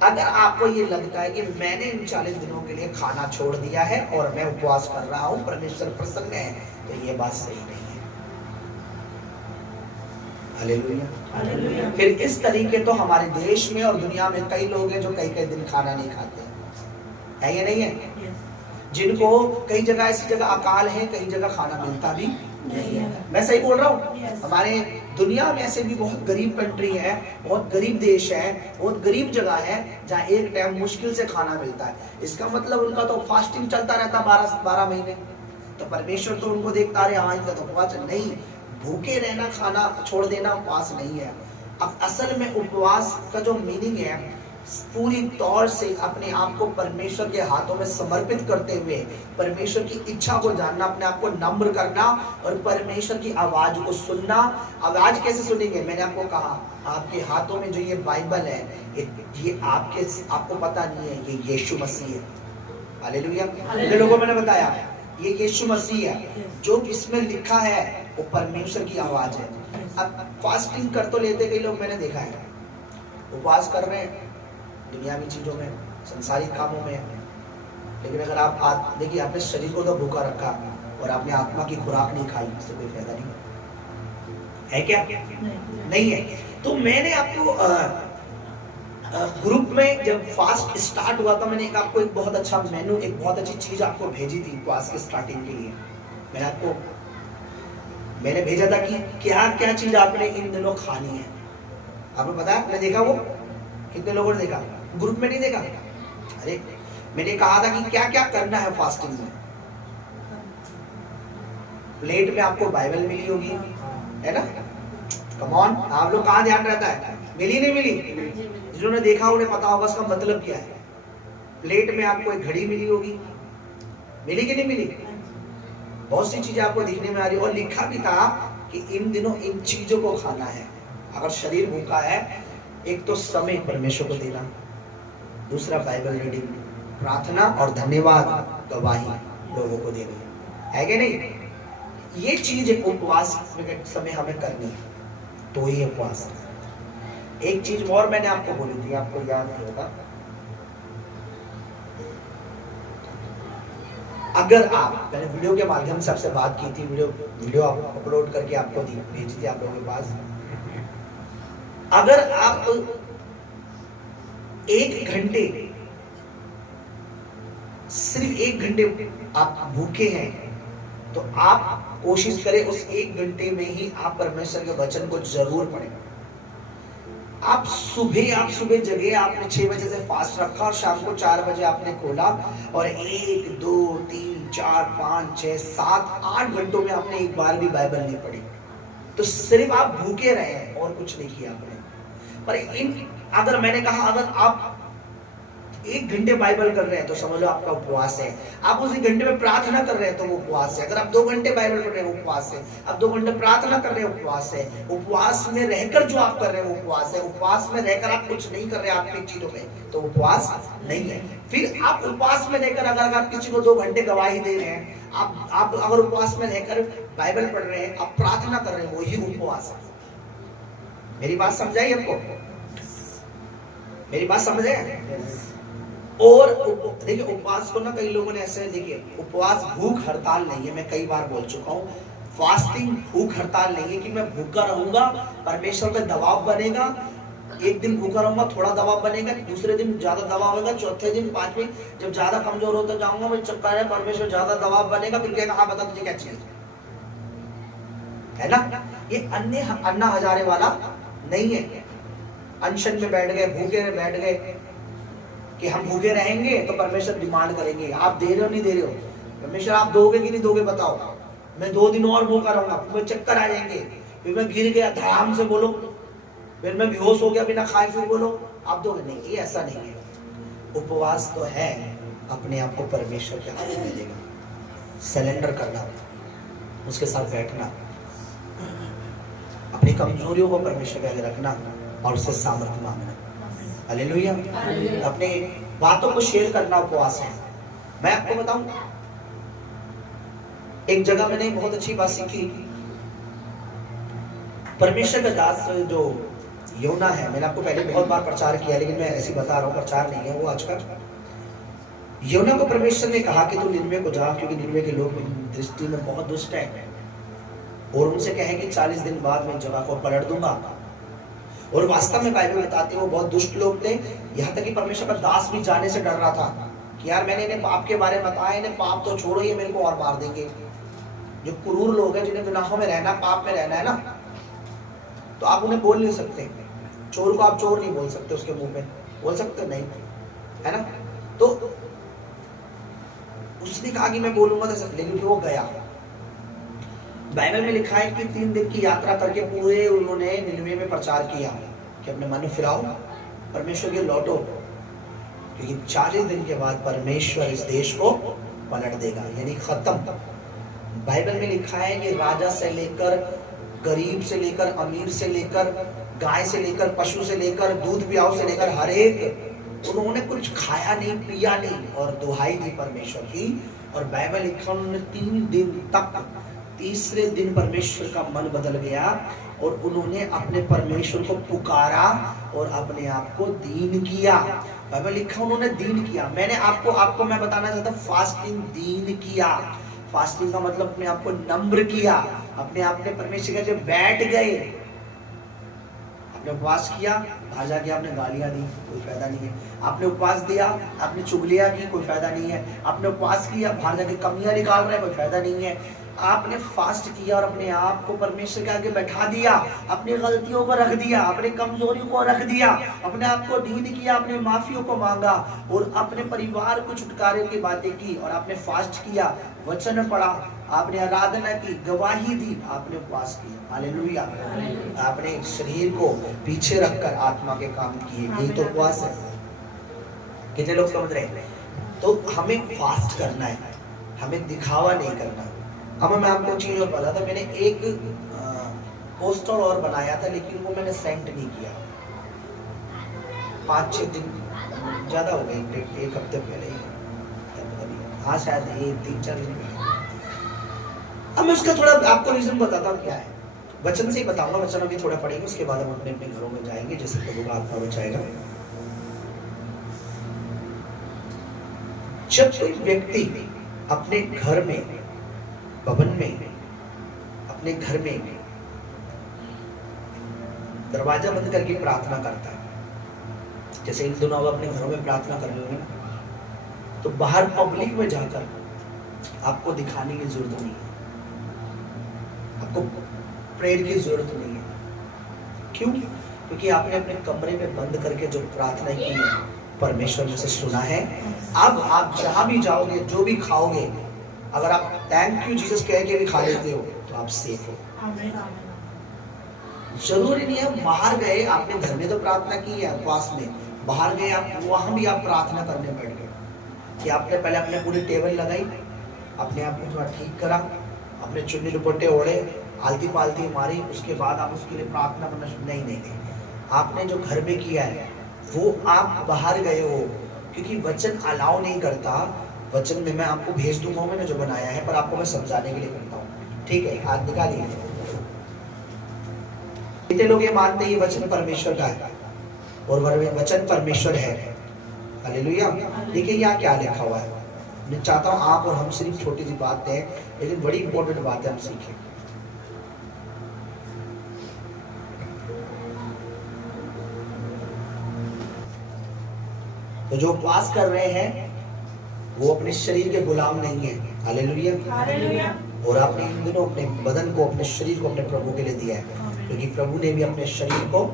अगर आपको ये लगता है कि मैंने इन 40 दिनों के लिए खाना छोड़ दिया है और मैं उपवास कर रहा हूं, परमेश्वर प्रसन्न है, तो ये बात सही नहीं है। हालेलुया। फिर इस तरीके तो हमारे देश में और दुनिया में कई लोग हैं जो कई कई दिन खाना नहीं खाते, है या नहीं है? जिनको कई जगह ऐसी जगह अकाल है, कई जगह खाना मिलता भी नहीं है। मैं सही बोल रहा हूँ? हमारे दुनिया में ऐसे भी बहुत गरीब कंट्री है, बहुत गरीब देश है, बहुत गरीब जगह है जहाँ एक टाइम मुश्किल से खाना मिलता है। इसका मतलब उनका तो फास्टिंग चलता रहता 12 महीने। तो परमेश्वर तो उनको देखता रहे, हाँ इनका तो उपवास नहीं, भूखे रहना खाना छोड़ देना उपवास नहीं है। अब असल में उपवास का जो मीनिंग है, पूरी तौर से अपने आप को परमेश्वर के हाथों में समर्पित करते हुए परमेश्वर की इच्छा को जानना, अपने आप को नम्र करना और परमेश्वर की आवाज को सुनना। आवाज कैसे सुनेंगे? मैंने आपको कहा, आपके हाथों में जो ये बाइबल है, ये आपको पता नहीं है, ये यीशु मसीह है। हालेलुया। जिन लोगों को मैंने बताया ये यीशु मसीह है, जो इसमें लिखा है वो परमेश्वर की आवाज है। अब फास्टिंग कर तो लेते कई लोग, मैंने देखा है उपवास कर रहे हैं दुनियावी चीजों में, संसारिक कामों में, लेकिन अगर आप देखिए, आपने शरीर को तो भूखा रखा और आपने आत्मा की खुराक नहीं खाई, इससे कोई फायदा नहीं है। क्या नहीं है? तो मैंने आपको ग्रुप में जब फास्ट स्टार्ट हुआ था, मैंने आपको एक बहुत अच्छा मेनू, एक बहुत अच्छी चीज आपको भेजी थी उपवास के स्टार्टिंग के लिए। मैंने भेजा था कि क्या क्या चीज आपने इन दिनों खानी है। आपको पता है? आपने देखा? वो कितने लोगों ने देखा? ग्रुप में नहीं देखा? अरे मैंने कहा था कि क्या क्या करना है फास्टिंग में। प्लेट में आपको बाइबल मिली होगी, है ना? कम ऑन, आप लोग कहाँ ध्यान रहता है? मिली नहीं मिली? जिन्होंने देखा उन्हें पता होगा इसका मतलब क्या है। प्लेट में आपको एक घड़ी मिली होगी, मिली कि नहीं मिली? बहुत सी चीजें आपको दिखने में आ रही, और लिखा भी था कि इन दिनों इन चीजों को खाना है। अगर शरीर भूखा है, एक तो समय परमेश्वर को देना, दूसरा बाइबल रीडिंग, प्रार्थना और धन्यवाद गवाही लोगों को देनी है कि नहीं? ये चीज उपवास के समय हमें करनी है, तो ही उपवास। एक चीज और मैंने आपको बोली थी, आपको याद नहीं होगा। अगर मैंने वीडियो के माध्यम से आपसे बात की थी, वीडियो आप अपलोड करके आपको भेजी थी आप लोगों के पास। अगर आप 1 घंटे, सिर्फ 1 घंटे आप भूखे हैं, तो आप कोशिश करें उस 1 घंटे में ही आप परमेश्वर के वचन को जरूर पढ़ें। आप सुबह जगे, आपने 6 बजे से फास्ट रखा और शाम को 4 बजे आपने खोला, और 1 2 3 4 5 6 7 8 घंटों में आपने एक बार भी बाइबल नहीं पढ़ी, तो सिर्फ आप भूखे रहे और कुछ नहीं किया आपने। पर अगर मैंने कहा, अगर आप 1 घंटे बाइबल कर रहे हैं तो समझ लो आपका उपवास है। आप उस 1 घंटे में प्रार्थना कर रहे हैं तो वो उपवास है। अगर आप 2 घंटे बाइबल पढ़ रहे हैं, उपवास है। आप 2 घंटे प्रार्थना कर रहे हैं, उपवास है। उपवास में रहकर जो आप कर रहे हैं, उपवास है। उपवास में रहकर आप कुछ नहीं कर रहे आत्मिक चीजों में, तो उपवास नहीं है। फिर आप उपवास में रहकर अगर आप किसी को 2 घंटे गवाही दे रहे हैं, आप अगर उपवास में रहकर बाइबल पढ़ रहे हैं, आप प्रार्थना कर रहे हैं, वही उपवास है। मेरी बात समझाई आपको? मेरी बात समझे? और देखिए, उपवास को ना कई लोगों ने ऐसे, देखिए उपवास भूख हड़ताल नहीं है। मैं कई बार बोल चुका हूँ, फास्टिंग भूख हड़ताल नहीं है कि मैं भूखा रहूंगा, परमेश्वर पे दबाव बनेगा। एक दिन भूखा रहूंगा, थोड़ा दबाव बनेगा, दूसरे दिन ज्यादा दबाव होगा, चौथे दिन 5वें जब ज्यादा कमजोर होता जाऊंगा, मैं चक्कर है परमेश्वर ज्यादा दबाव बनेगा, फिर क्या कहा, बता तुझे क्या चाहिए, है ना? ये अन्ना हजारे वाला नहीं है। अनशन में बैठ गए, भूखे बैठ गए कि हम भूखे रहेंगे तो परमेश्वर डिमांड करेंगे, आप दे रहे हो नहीं दे रहे हो, परमेश्वर आप दोगे कि नहीं दोगे बताओ। मैं 2 दिन और भूखा रहूंगा, मुझे चक्कर आ जाएंगे, फिर मैं गिर गया, धड़ाम से बोलो, फिर मैं बेहोश हो गया बिना खाए, फिर बोलो आप दोगे नहीं। ये ऐसा नहीं है। उपवास तो है अपने आप को परमेश्वर के हाथ में देना, सरेंडर करना, उसके साथ बैठना, अपनी कमजोरियों को परमेश्वर के आगे रखना और उससे सामर्थ्य मांगना। हालेलुया। अपने बातों को शेयर करना उपवास है। मैं आपको बताऊं, एक जगह मैंने बहुत अच्छी बात सीखी। परमेश्वर का दास जो योना है, मैंने आपको पहले बहुत बार प्रचार किया, लेकिन मैं ऐसे बता रहा हूँ, प्रचार नहीं है वो आज का। योना को परमेश्वर ने कहा कि तू निनवे को जा, क्योंकि निनवे के लोग मेरी दृष्टि में बहुत दुष्ट है। और उनसे कहें कि 40 दिन बाद मैं जगह को पलट दूंगा। और वास्तव में बाइबल बताती है वो बहुत दुष्ट लोग थे, यहाँ तक कि परमेश्वर का दास भी जाने से डर रहा था कि यार मैंने इन्हें पाप के बारे में बताया, इन्हें पाप तो छोड़ो, ये मेरे को और मार देंगे। जो क्रूर लोग हैं, जिन्हें गुनाहों में रहना, पाप में रहना है ना, तो आप उन्हें बोल नहीं सकते। चोर को आप चोर नहीं बोल सकते, उसके मुंह में बोल सकते नहीं, है ना। तो उसने कहा कि मैं बोलूंगा तो सब, लेकिन फिर वो गया। बाइबल में लिखा है कि 3 दिन की यात्रा करके पूरे उन्होंने निनवे में प्रचार किया कि अपने मन फिराओ, परमेश्वर के लौटो, क्योंकि 40 दिन के बाद परमेश्वर इस देश को पलट देगा, यानी खत्म। बाइबल में लिखा है कि राजा से लेकर, गरीब से लेकर, अमीर से लेकर, गाय से लेकर, पशु से लेकर, दूध पियाओ से लेकर, हर एक, उन्होंने कुछ खाया नहीं, पिया नहीं, और दुहाई दी परमेश्वर की। और बाइबल लिखा उन्होंने 3 दिन तक, तीसरे दिन परमेश्वर का मन बदल गया और उन्होंने अपने परमेश्वर को पुकारा और अपने आप को दीन किया। बाइबल लिखा उन्होंने दीन किया। मैंने आपको मैं बताना चाहता हूं, फास्टिंग दीन किया। फास्टिंग का मतलब अपने आप को नम्र किया, अपने आप में परमेश्वर के जब बैठ गए। आपने उपवास किया, बाहर जाके आपने गालियां दी, कोई फायदा नहीं है। आपने उपवास दिया, आपने चुगलियां की, कोई फायदा नहीं है। आपने उपवास किया, बाहर जाके कमियां निकाल रहे हैं, कोई फायदा नहीं है। आपने फास्ट किया और अपने आप को परमेश्वर के आगे बैठा दिया, अपनी गलतियों को रख दिया, अपनी कमजोरियों को रख दिया, अपने आप को दीन किया, अपने माफियों को मांगा और अपने परिवार को छुटकारे की बातें की। और आपने फास्ट किया, वचन पढ़ा, आपने आराधना की, गवाही दी, आपने उपवास किया। हालेलुया। आपने शरीर को पीछे रखकर आत्मा के काम किए, यही तो उपवास है। कितने लोग समझ रहे हैं? तो हमें फास्ट करना है, हमें दिखावा नहीं करना। अब मैं आपको चीज और बता था, मैंने एक पोस्टर और बनाया था, लेकिन वो मैंने सेंड नहीं किया। 5-6 दिन ज्यादा हो गए, एक हफ्ते पहले, हाँ शायद 3-4 दिन पहले। अब मैं उसका थोड़ा आपको रीजन बताता हूँ क्या है। वचन से ही बताऊंगा, वचन अभी थोड़ा पढ़ेंगे, उसके बाद हम अपने अपने घरों में जाएंगे, जैसे प्रभु का आत्मा बचाएगा। जब कोई व्यक्ति अपने घर में, भवन में, अपने घर में दरवाजा बंद करके प्रार्थना करता है, जैसे इन दिनों आप अपने घरों में प्रार्थना कर रहे होंगे ना, तो बाहर पब्लिक में जाकर आपको दिखाने की जरूरत नहीं है, आपको प्रेयर की जरूरत नहीं है। क्यों? क्योंकि आपने अपने कमरे में बंद करके जो प्रार्थना की है, परमेश्वर ने उसे सुना है। अब आप जहां भी जाओगे, जो भी खाओगे, अगर आप थैंक यू जीसस कह के भी खा लेते हो तो आप सेफ हो। जरूरी नहीं है बाहर गए, आपने घर में तो प्रार्थना की है उपवास में, बाहर गए आप, वहां भी आप प्रार्थना करने बैठ गए कि आपने पहले अपने पूरी टेबल लगाई, अपने आप को थोड़ा ठीक करा, अपने चुन्नी दुपट्टे ओढ़े, आलती पालती मारी, उसके बाद आप उसके लिए प्रार्थना करना नहीं। आपने जो घर में किया है वो आप बाहर गए हो, क्योंकि वचन अलाउ नहीं करता। वचन में मैं आपको भेज दूंगा, मैंने जो बनाया है, पर आपको मैं समझाने के लिए करता हूँ, ठीक है? हाथ निकालिए। कितने लोग ये मानते हैं वचन परमेश्वर का है और वचन परमेश्वर है? हालेलुया। देखिए यहाँ क्या लिखा हुआ है। मैं चाहता हूँ आप और हम सिर्फ छोटी सी बात है, लेकिन बड़ी इंपॉर्टेंट बात है, हम सीखें। तो जो उपवास कर रहे हैं वो अपने शरीर के गुलाम नहीं है। हालेलुया। और आपने इन दिनों अपने बदन को, अपने शरीर को अपने प्रभु के लिए दिया है, क्योंकि प्रभु ने भी अपने शरीर को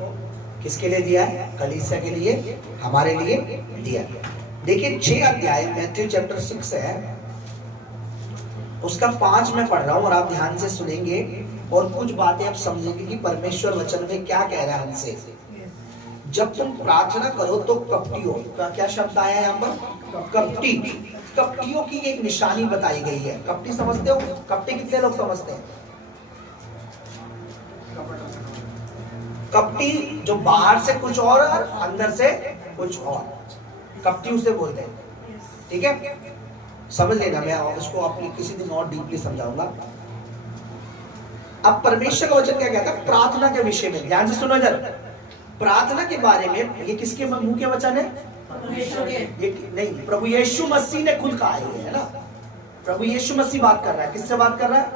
किसके लिए दिया है? कलीसिया के लिए, हमारे लिए दिया। देखिए 6 अध्याय मैथ्यू चैप्टर 6 है, उसका 5 मैं पढ़ रहा हूँ और आप ध्यान से सुनेंगे और कुछ बातें आप समझेंगे कि परमेश्वर वचन में क्या कह रहा है हमसे। जब तुम प्रार्थना करो तो कपटी हो। क्या शब्द आया है यहाँ पर? कपटी। कपटियों की एक निशानी बताई गई है। कपटी समझते हो? कपटी कितने लोग समझते हैं? कपटी जो बाहर से कुछ और अंदर से कुछ और, कपटी उसे बोलते हैं। ठीक है, समझ लेना, मैं उसको आपको किसी दिन और डीपली समझाऊंगा। अब परमेश्वर का वचन क्या कहता है प्रार्थना के विषय में? ध्यान से सुनो इधर। प्रार्थना के बारे में ये किसके मुंह के वचन है? ये नहीं, प्रभु यीशु मसीह ने खुद कहा है ना। प्रभु यीशु मसीह बात कर रहा है। किससे बात कर रहा है?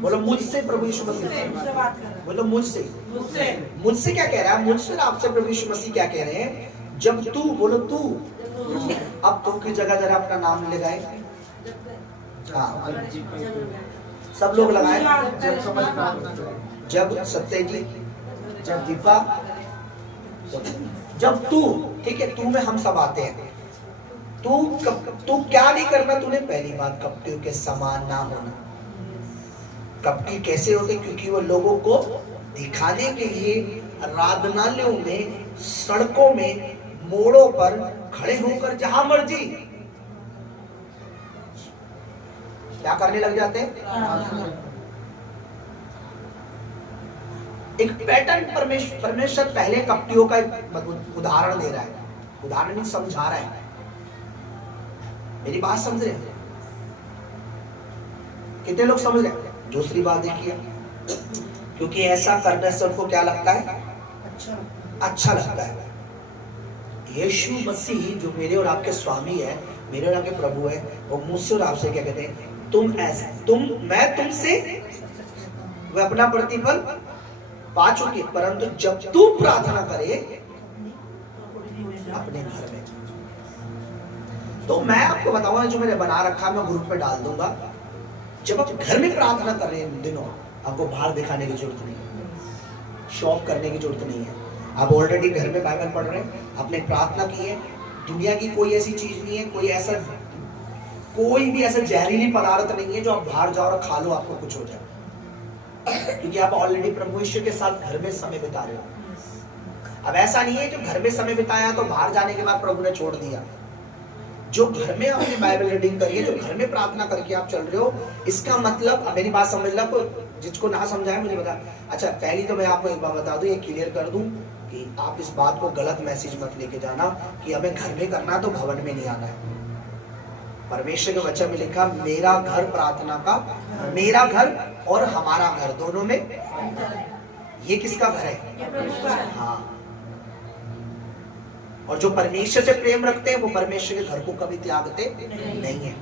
बोलो मुझसे प्रभु यीशु मसीह, मुझसे बात कर रहा है। बोलो मुझसे। मुझसे मुझसे क्या कह रहा है? मुझसे और आपसे प्रभु यीशु मसीह क्या कह रहे हैं? जब तू, बोलो तू, अब तू की जगह जरा अपना नाम लगाए। हाँ, सब लोग लगाए। जब सत्यजीत, जब दीपा, जब तू, ठीक है, तू में हम सब आते हैं। तू क्या नहीं करना तूने? पहली बात, कपटियों के समान ना होना। कपटी कैसे होते? क्योंकि वो लोगों को दिखाने के लिए आराधनालयों में, सड़कों में, मोड़ों पर खड़े होकर जहां मर्जी क्या करने लग जाते हैं। एक पैटर्न परमेश्वर पहले कपटियों का एक उदाहरण दे रहा है, उदाहरण नहीं समझा रहा है। मेरी बात समझ रहे हैं? कितने लोग समझ रहे हैं? दूसरी बात देखिए, क्योंकि ऐसा करने से उनको क्या लगता है? अच्छा लगता है। यीशु मसीह जो मेरे और आपके स्वामी है, मेरे और आपके प्रभु है, वो मुझसे और आपसे क्या कहते हैं? तुम ऐसे, मैं तुमसे वह अपना प्रतिफल पा चुके, परंतु जब तू प्रार्थना करे अपने घर में। तो मैं आपको बताऊंगा, जो मैंने बना रखा मैं ग्रुप में डाल दूंगा। जब आप घर में प्रार्थना कर रहे हैं इन दिनों, आपको बाहर दिखाने की जरूरत नहीं है, शॉप करने की जरूरत नहीं है। आप ऑलरेडी घर में बाइबल पढ़ रहे हैं, आपने प्रार्थना की है। दुनिया की कोई ऐसी चीज नहीं है, कोई भी ऐसा जहरीली पदार्थ नहीं है जो आप बाहर जाओ और खा लो आपको कुछ हो जाए, क्योंकि आप ऑलरेडी प्रभु यीशु के साथ घर में समय बिता रहे हो। अब ऐसा नहीं है जो घर में समय बिताया तो बाहर जाने के बाद प्रभु ने छोड़ दिया। जो घर में आपने बाइबल रीडिंग करी है, जो घर में प्रार्थना करके आप चल रहे हो, इसका मतलब, मेरी बात समझ लो, तो जिसको ना समझाए मुझे बता। अच्छा, पहली तो मैं आपको एक बात बता दूं, ये क्लियर कर दूं कि आप इस बात को गलत मैसेज मत लेके जाना कि हमें घर में करना तो भवन में नहीं आना है। परमेश्वर के वचन में लिखा, मेरा घर प्रार्थना का, मेरा घर और हमारा घर दोनों में, ये किसका घर है? हाँ। और जो परमेश्वर से प्रेम रखते हैं वो परमेश्वर के घर को कभी त्यागते नहीं है।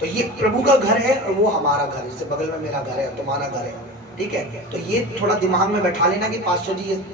तो ये प्रभु का घर है और वो हमारा घर है। जैसे बगल में मेरा घर है, तुम्हारा घर है, ठीक है। तो ये थोड़ा दिमाग में बैठा लेना कि पास्टर जी,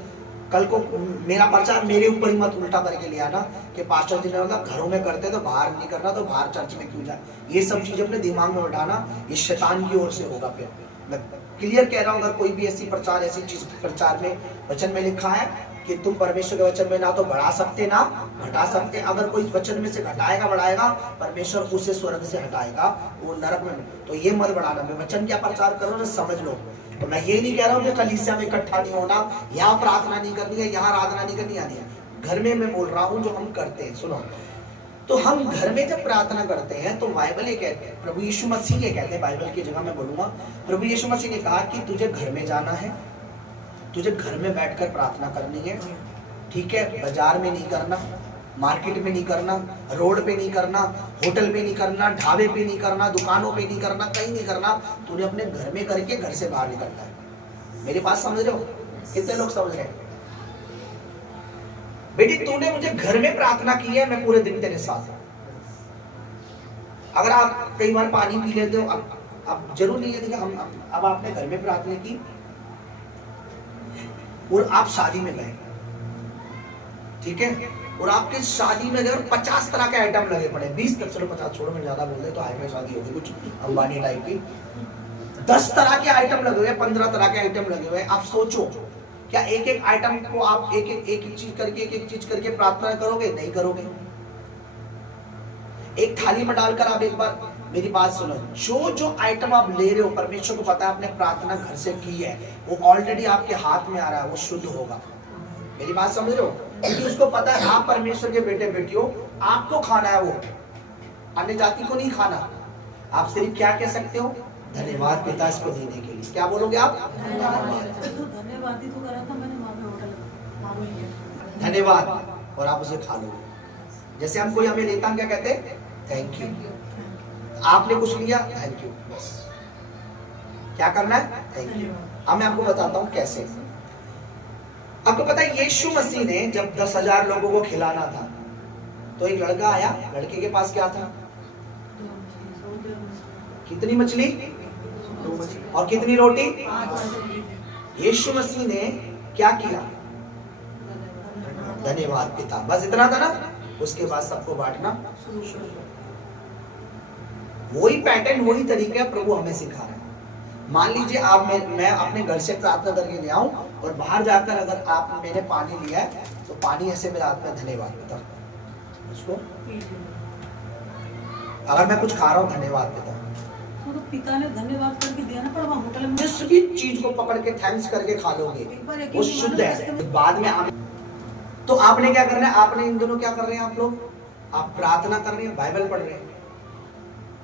कल को मेरा प्रचार मेरे ऊपर ही मत उल्टा करके ले आना कि पास्टर जी ने बोला घरों में करते तो बाहर नहीं करना, तो बाहर चर्च में क्यों जाए। ये सब चीजें अपने दिमाग में बैठाना, ये शैतान की ओर से होगा। फिर मैं क्लियर कह रहा हूँ, अगर कोई भी ऐसी प्रचार, ऐसी चीज प्रचार में वचन में लिखा है कि तुम परमेश्वर के वचन में ना तो बढ़ा सकते ना घटा सकते, अगर कोई वचन में से घटाएगा बढ़ाएगा, परमेश्वर उसे स्वर्ग से हटाएगा, वो नरक में, तो ये मत बढ़ाना। मैं वचन क्या प्रचार कर रहा हूँ समझ लो। तो मैं ये नहीं कह रहा हूँ कि कलीसिया में इकट्ठा नहीं होना, यहाँ प्रार्थना नहीं करनी है, यहाँ आराधना नहीं करनी आनी है। घर में मैं बोल रहा हूँ जो हम करते हैं, सुनो। तो हम घर में जब प्रार्थना करते हैं तो बाइबल ये कहते हैं, प्रभु यीशु मसीह ये कहते हैं, बाइबल की जगह मैं बोलूंगा, प्रभु यीशु मसीह ने कहा कि तुझे घर में जाना है, तुझे घर में बैठकर प्रार्थना करनी है, ठीक है। बाजार में नहीं करना, मार्केट में नहीं करना, रोड पे नहीं करना, होटल पे नहीं करना, ढाबे पे नहीं करना, दुकानों पे नहीं करना, कहीं नहीं करना। तूने अपने घर में करके घर से बाहर निकलना है। मेरी बात समझ रहे हो? कितने लोग समझ रहे हैं? बेटी, तूने मुझे घर में प्रार्थना की है, मैं पूरे दिन तेरे साथ हूं। अगर आप कई बार पानी पी लेते हो, अब जरूर नहीं है, हम अब आपने घर में प्रार्थना की और आप शादी में गए, ठीक है, और आपके शादी में गए 50 तरह के आइटम लगे पड़े, 20 तक, चलो 50 छोड़ो, मैं ज्यादा बोल दे तो हाईवे शादी होगी कुछ अंबानी टाइप की, 10 तरह के आइटम लगे हुए, 15 तरह के आइटम लगे हुए। आप सोचो, क्या एक एक आइटम को आप एक एक चीज करके प्रार्थना करोगे? नहीं करोगे। एक थाली में डालकर आप एक बार मेरी बात सुनो, जो आइटम आप ले रहे हो, परमेश्वर को पता है आपने प्रार्थना घर से की है, वो ऑलरेडी आपके हाथ में आ रहा है, वो शुद्ध होगा। मेरी बात समझ रहे हो? क्योंकि उसको पता है आप परमेश्वर के बेटे बेटियों, आपको खाना है, वो अन्य जाति को नहीं खाना। आप सिर्फ क्या कह सकते हो? धन्यवाद पिता इसको देने के लिए। क्या बोलोगे आप? धन्यवाद ही तो करा था मैंने वहां पे होटल, धन्यवाद, और आप उसे खा लोगे। जैसे हम कोई हमें लेता, हम क्या कहते हैं? Thank you. आपने कुछ लिया, थैंक यू। बस क्या करना है? Thank you. अब मैं आपको बताता हूं कैसे। आपको पता है यीशु मसीह ने जब 10,000 लोगों को खिलाना था, तो एक लड़का आया, लड़के के पास क्या था? कितनी मछली? 2 और कितनी रोटी? यीशु मसीह ने क्या किया? धन्यवाद पिता, बस इतना था ना। उसके बाद सबको बांटना। वही पैटर्न, वही तरीका प्रभु हमें सिखा रहा है। मान लीजिए आप मैं अपने घर से प्रार्थना करके ले आऊं और बाहर जाकर अगर आप मैंने पानी लिया है तो पानी ऐसे मेरे हाथ में, धन्यवाद पिता। उसको अगर मैं कुछ खा रहा हूँ, धन्यवाद पिता। तो पिता ने धन्यवाद करके दिया ना, पर वहाँ होटल में जिस भी चीज को पकड़ के थैंक्स करके खा लोगे वो शुद्ध है। बाद में तो आपने क्या करना है? आपने इन दोनों क्या कर रहे हैं आप लोग? आप प्रार्थना कर रहे हैं, बाइबल पढ़ रहे हैं।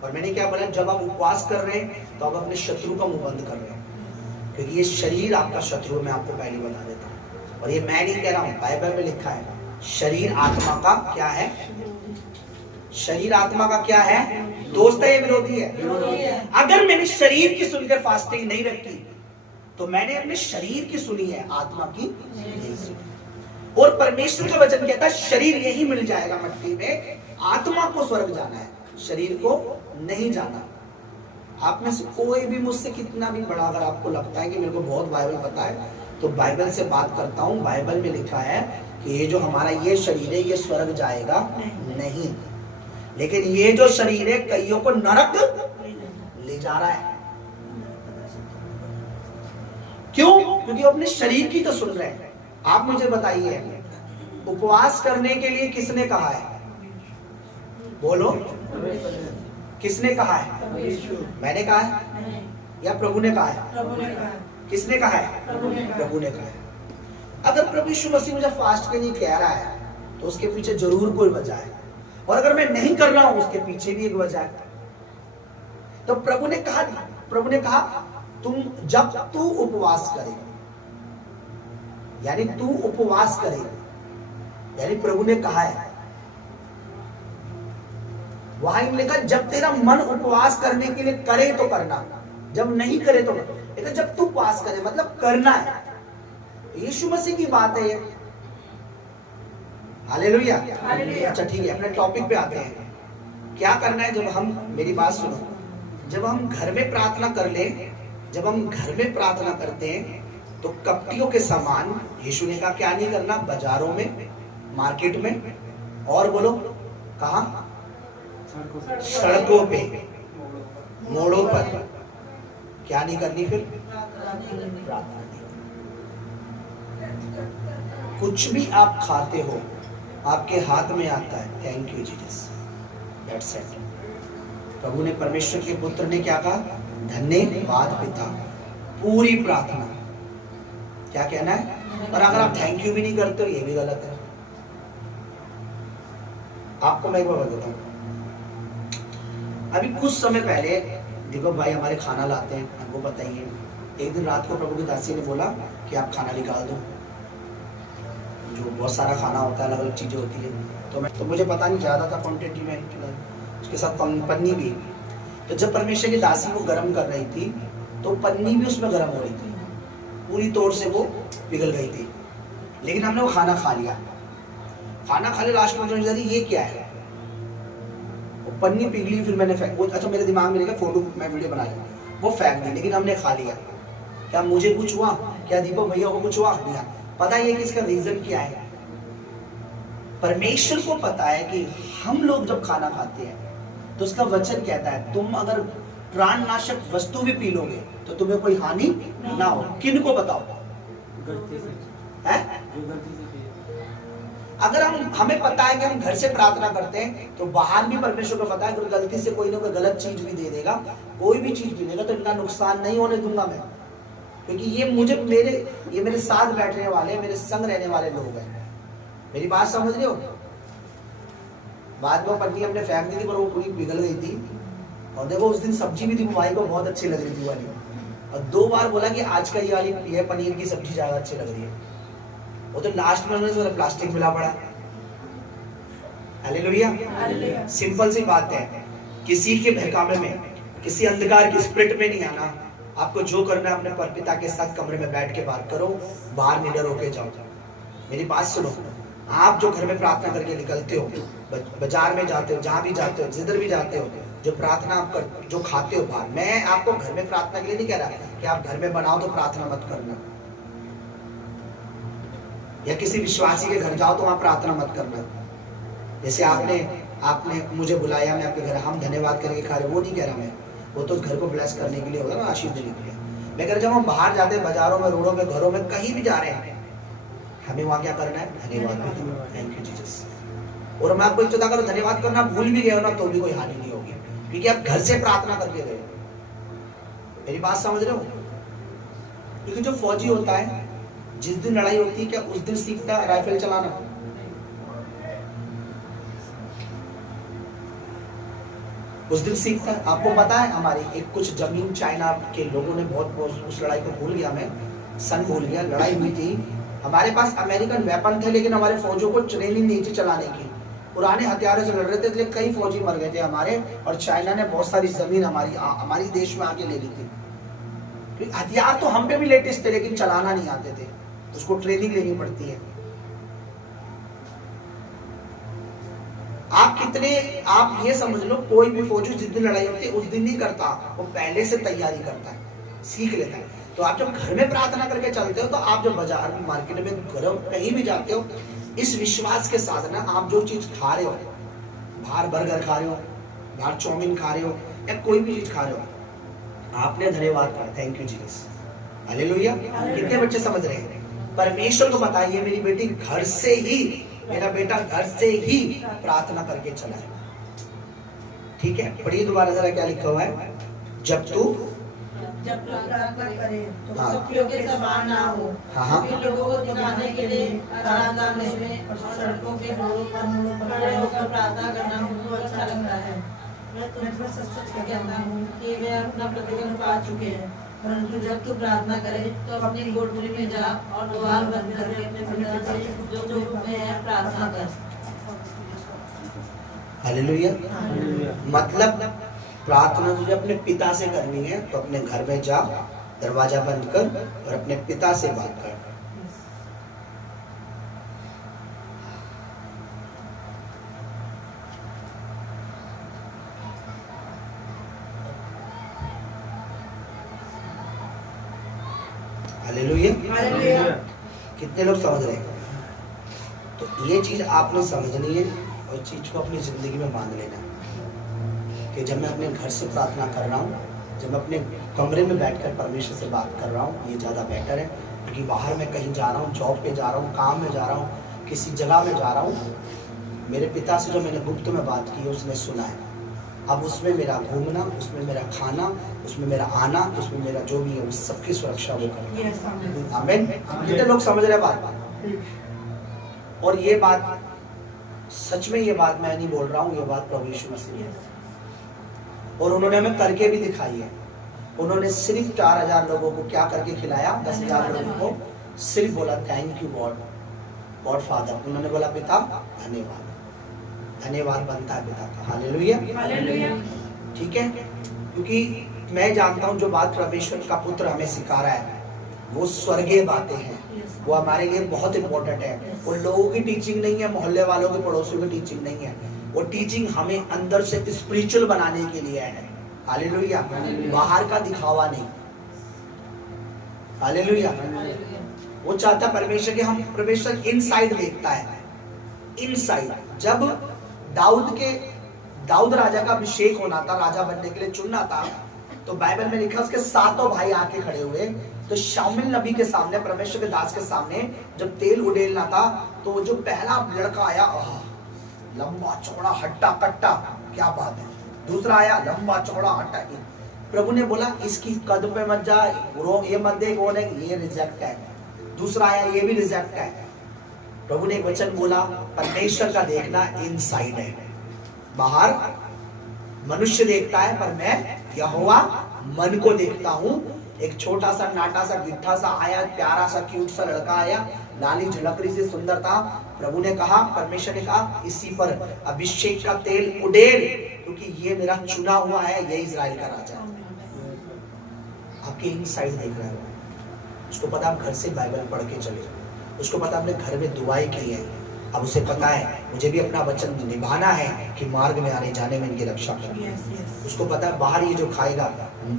और मैंने क्या बोला, जब आप उपवास कर रहे हैं तो आप अपने शत्रु का मुंह बंद कर रहे हैं, क्योंकि ये शरीर आपका शत्रु है। मैं आपको पहले बता देता हूँ, और ये मैं नहीं कह रहा हूँ, बाइबल में लिखा है। शरीर आत्मा का क्या है? शरीर आत्मा का क्या है? दोस्त है या विरोधी है? अगर मैंने शरीर की सुनकर फास्टिंग नहीं रखी तो मैंने अपने शरीर की सुनी है, आत्मा की नहीं सुनी। और परमेश्वर का वचन कहता है शरीर यही मिल जाएगा मिट्टी में, आत्मा को स्वर्ग जाना है, शरीर को नहीं जाना। आप में से कोई भी मुझसे कितना भी बड़ा अगर आपको लगता है कि मेरे को बहुत बाइबल पता है, तो बाइबल से बात करता हूँ। बाइबल में लिखा है कि ये जो हमारा ये शरीर है ये स्वर्ग जाएगा नहीं, लेकिन ये जो शरीर है कईयों को नरक ले जा रहा है। क्यों? क्योंकि वो अपने शरीर की तो सुन रहे हैं। आप मुझे बताइए, उपवास करने के लिए किसने कहा है? बोलो, किसने कहा है? मैंने कहा है या प्रभु ने कहा है? किसने कहा है? प्रभु ने कहा है। अगर प्रभु यीशु मसीह मुझे फास्ट के लिए कह रहा है तो उसके पीछे जरूर कोई वजह है, और अगर मैं नहीं कर रहा हूं उसके पीछे भी एक वजह है। तो प्रभु ने कहा तुम जब तू उपवास करे, यानी तू उपवास करे, यानी प्रभु ने कहा है वहां लिखा जब तेरा मन उपवास करने के लिए करे तो करना, जब नहीं करे तो लेकिन जब तू उपवास करे मतलब करना है। यीशु मसीह की बात है ये। हालेलुया। अच्छा ठीक है, अपने टॉपिक पे आते हैं। क्या करना है? जब हम, मेरी बात सुनो, जब हम घर में प्रार्थना कर ले, जब हम घर में प्रार्थना करते हैं तो कपटियों के समान, यीशु ने कहा क्या नहीं करना? बाजारों में, मार्केट में, और बोलो कहां? सड़कों पे, मोड़ों पर क्या नहीं करनी? फिर प्रार्थना नहीं। कुछ भी आप खाते हो आपके हाथ में आता है, thank you Jesus, that's it. प्रभु ने, परमेश्वर के पुत्र ने क्या कहा? धन्यवाद पिता। पूरी प्रार्थना क्या कहना है? और अगर आप थैंक यू भी नहीं करते हो ये भी गलत है। आपको मैं एक बार बताता हूँ। अभी कुछ समय पहले दीपक भाई हमारे खाना लाते हैं, हमको बताइए। एक दिन रात को प्रभु की दासी ने बोला कि आप खाना निकाल दो, जो बहुत सारा खाना होता है, अलग अलग चीजें होती है। तो मुझे पता नहीं, ज्यादा था क्वांटिटी में, उसके साथ पन्नी भी। तो जब परमेश्वर की दासी को गर्म कर रही थी तो पन्नी भी उसमें गर्म हो रही थी, पूरी तौर से वो पिघल गई थी। लेकिन हमने वो खाना खा लिया। खाना खा लिया, लास्ट में ये क्या है? वो पन्नी पिघली, फिर मैंने फेंक, अच्छा मेरे दिमाग में लेकर फोटो, मैं वीडियो बना लिया, वो फेंक दी, लेकिन हमने खा लिया। क्या मुझे कुछ हुआ? क्या दीपक भैया को कुछ हुआ? नहीं। पता है कि इसका रीजन क्या है? परमेश्वर को पता है कि हम लोग जब खाना खाते हैं तो उसका वचन कहता है तुम अगर प्राणनाशक वस्तु भी पी लोगे तो तुम्हें कोई हानि ना हो। किन को बताओ? है? अगर हमें पता है कि हम घर से प्रार्थना करते हैं तो बाहर भी परमेश्वर को पता है कि गलती से कोई ना कोई गलत चीज भी दे देगा, कोई भी चीज पी लेगा तो इतना नुकसान नहीं होने दूंगा मैं, क्योंकि ये मेरे साथ बैठने वाले, मेरे संग रहने वाले लोग हैं। मेरी बात समझ रहे हो? बाद में पन्नी हमने फेंक दी थी, पर वो पूरी पिघल गई थी। और देखो उस दिन सब्जी भी थी, भाई को बहुत अच्छी लग रही थी वाली, और 2 बार बोला कि आज का ये वाली ये पनीर की सब्जी ज्यादा अच्छी लग रही है। वो तो लास्ट में उन्होंने प्लास्टिक मिला पड़ा। हालेलुया। सिंपल सी बात है, किसी के बहकावे में, किसी अंधकार की स्पिरिट में नहीं आना। आपको जो करना है अपने परपिता के साथ कमरे में बैठ के बात करो, बाहर निडर होके जाओ। मेरी बात सुनो, आप जो घर में प्रार्थना करके निकलते हो, बाजार में जाते हो, जहां भी जाते हो, जिधर भी जाते हो, जो प्रार्थना आप कर, जो खाते हो बाहर, मैं आपको घर में प्रार्थना के लिए नहीं कह रहा कि आप घर में बनाओ तो प्रार्थना मत करना, या किसी विश्वासी के घर जाओ तो वहां प्रार्थना मत करना। जैसे आपने मुझे बुलाया, मैं आपके घर, हम धन्यवाद करके खा रहे, वो नहीं कह रहा मैं, वो तो उस घर को ब्लेस करने के लिए होगा ना, आशीष देने के लिए। मैं कह रहा जब हम बाहर जाते हैं, बाजारों में, रोडों में, घरों में, कहीं भी जा रहे हैं, हमें वहां क्या करना है? धन्यवाद। Thank you Jesus. और मैं आपको इतना करो, धन्यवाद करना भूल भी गए हो ना तो भी कोई हानि नहीं होगी, क्योंकि आप घर से प्रार्थना करके गए। मेरी बात समझ रहे हो? क्योंकि जो फौजी होता है, जिस दिन लड़ाई होती है, क्या उस दिन सीखता है राइफल चलाना? उस दिन सीखता है। आपको पता है हमारी एक कुछ जमीन चाइना के लोगों ने बहुत, उस लड़ाई को भूल गया मैं, सन भूल गया, लड़ाई हुई थी, हमारे पास अमेरिकन वेपन थे लेकिन हमारे फौजों को ट्रेनिंग नहीं थी चलाने की, पुराने हथियारों से लड़ रहे थे, इसलिए कई फौजी मर गए थे हमारे, और चाइना ने बहुत सारी जमीन हमारी देश में आके ले ली थी। हथियार तो हम पे भी लेटेस्ट थे लेकिन चलाना नहीं आते थे, उसको ट्रेनिंग लेनी पड़ती है। आप ये समझ लो, कोई भी फौजी जिस दिन लड़ाई होती है उस दिन नहीं करता, वो पहले से तैयारी करता है, सीख लेता है। तो आप जब घर में प्रार्थना करके चलते हो, तो आप जब बाजार में, मार्केट में, घरों कहीं भी जाते हो, इस विश्वास के साथ ना, आप जो चीज खा रहे हो, बाहर बर्गर खा रहे हो, बाहर चाउमीन खा रहे हो, या कोई भी चीज खा रहे हो, आपने धन्यवाद कहा, थैंक यू जीसस, हालेलुया। कितने बच्चे समझ रहे हैं? परमेश्वर को बताइए, मेरी बेटी घर से ही, मेरा बेटा घर से ही प्रार्थना करके चला है। ठीक है, पढ़िए दोबारा जरा, क्या लिखा हुआ है? जब तू प्रार्थना करे तो हाँ। सब लोग के समान ना हो, हाँ। क्योंकि लोगों को दिखाने के लिए आराधनालय में और सड़कों के मोड़ों पर खड़े होकर प्रार्थना करना उनको अच्छा लगता है। मैं तुमसे सच-सच कहता हूँ कि वे अपना प्रतिफल पा चुके हैं। परंतु जब तू प्रार्थना करे तो अपनी कोठरी में जा और द्वार बंद करके अपने पिता से जो चुप में है प्रार्थना कर। हालेलुया। मतलब प्रार्थना तुझे अपने पिता से करनी है, तो अपने घर में जा, दरवाजा बंद कर और अपने पिता से बात कर। हालेलुया। कितने लोग समझ रहे हैं? तो ये चीज आपने समझनी है और चीज को अपनी जिंदगी में बांध लेना है कि जब मैं अपने घर से प्रार्थना कर रहा हूँ, जब मैं अपने कमरे में बैठकर परमेश्वर से बात कर रहा हूँ, ये ज़्यादा बेटर है। क्योंकि बाहर मैं कहीं जा रहा हूँ, जॉब पे जा रहा हूँ, काम में जा रहा हूँ, किसी जगह में जा रहा हूँ, मेरे पिता से जो मैंने गुप्त में बात की है उसने सुना है। अब उसमें मेरा घूमना, उसमें मेरा खाना, उसमें मेरा आना, उसमें मेरा जो भी है, उस सबकी सुरक्षा वो करेगा। आमीन। कितने लोग समझ रहे बात? और ये बात सच में, ये बात मैं नहीं बोल रहा हूँ, ये बात प्रभु यीशु मसीह, और उन्होंने हमें करके भी दिखाई है। उन्होंने सिर्फ 4000 लोगों को क्या करके खिलाया? 10,000 लोगों को सिर्फ बोला थैंक यू गॉड फादर। उन्होंने बोला पिता धन्यवाद, धन्यवाद बनता है पिता का। हालेलुया। ठीक है, क्योंकि मैं जानता हूँ जो बात परमेश्वर का पुत्र हमें सिखा रहा है वो स्वर्गीय बातें हैं, वो हमारे लिए बहुत इंपॉर्टेंट है। वो लोगों की टीचिंग नहीं है, मोहल्ले वालों के, पड़ोसियों की टीचिंग नहीं है, वो टीचिंग हमें अंदर से स्पिरिचुअल बनाने के लिए है। हालेलुया। बाहर का दिखावा नहीं। हालेलुया। वो चाहता परमेश्वर के, हम परमेश्वर इनसाइड देखता है, इनसाइड। जब दाऊद राजा का अभिषेक होना था, राजा बनने के लिए चुनना था, तो बाइबल में लिखा उसके 7 भाई आके खड़े हुए। तो शामुएल नबी के सामने, परमेश्वर के दास के सामने जब तेल उड़ेलना था, तो जो पहला लड़का आया, लंबा चौड़ा हट्टा कट्टा, क्या बात है। दूसरा आया लंबा चौड़ा हट्टा, प्रभु ने बोला इसकी कद पे मत जा, ये मत देख, वो नहीं, ये रिजेक्ट है। दूसरा आया, ये भी रिजेक्ट है। प्रभु ने एक वचन बोला, परमेश्वर का देखना इनसाइड है, बाहर मनुष्य देखता है पर मैं यहोवा मन को देखता हूँ। एक छोटा सा नाटा सा गिट्ठा सा आया, प्यारा सा क्यूट सा लड़का आया, लाली झलकरी से सुंदर था। प्रभु ने कहा, परमेश्वर ने कहा, इसी पर अभिषेक का तेल उड़ेल, क्योंकि ये मेरा चुना हुआ है, ये इजराइल का राजा। आपके इनसाइड देख रहा है, उसको पता आप घर से बाइबल पढ़ के चले, उसको पता आपने घर में दुआएं की है, अब उसे पता है मुझे भी अपना वचन निभाना है कि मार्ग में आने जाने में इनकी रक्षा करनी है। उसको पता है बाहर ये जो खाएगा,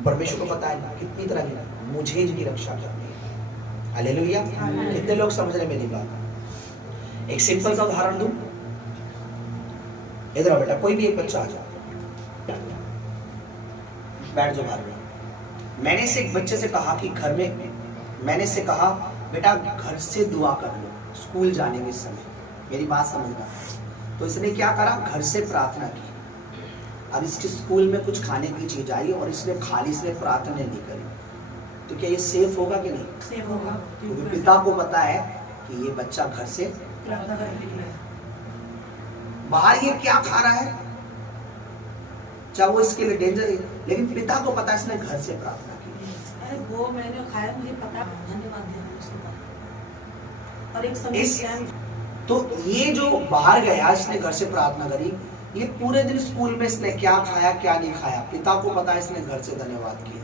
परमेश्वर को पता है कितनी तरह की, मुझे इनकी रक्षा करनी है। हालेलुया। कितने लोग समझ रहे मेरी बात? एक सिंपल सा उदाहरण दूं। इधर आओ बेटा, कोई भी एक बच्चा आ जाओ, बैठ जाओ बाहर। मैंने से एक बच्चे से कहा कि घर में, मैंने से कहा बेटा घर से दुआ कर लो स्कूल जाने के समय, मेरी बात समझना। तो इसने क्या करा, घर से प्रार्थना की। अब इसके स्कूल में कुछ खाने की चीज आई और इसने खाली से प्रार्थना नहीं करी, तो क्या ये सेफ होगा कि नहीं? सेफ होगा। क्योंकि पिता को पता है कि ये बच्चा घर से, बाहर ये क्या खा रहा है चाहे वो इसके लिए डेंजर है, लेकिन पिता को पता है इसने घर से प्रार्थना की। अरे वो मैंने खाया, मुझे पता, धन्यवाद देना उसके बाद। और एक समय तो ये जो बाहर गया, इसने घर से प्रार्थना करी, ये पूरे दिन स्कूल में इसने क्या खाया क्या नहीं खाया, पिता को पता है इसने घर से धन्यवाद किया।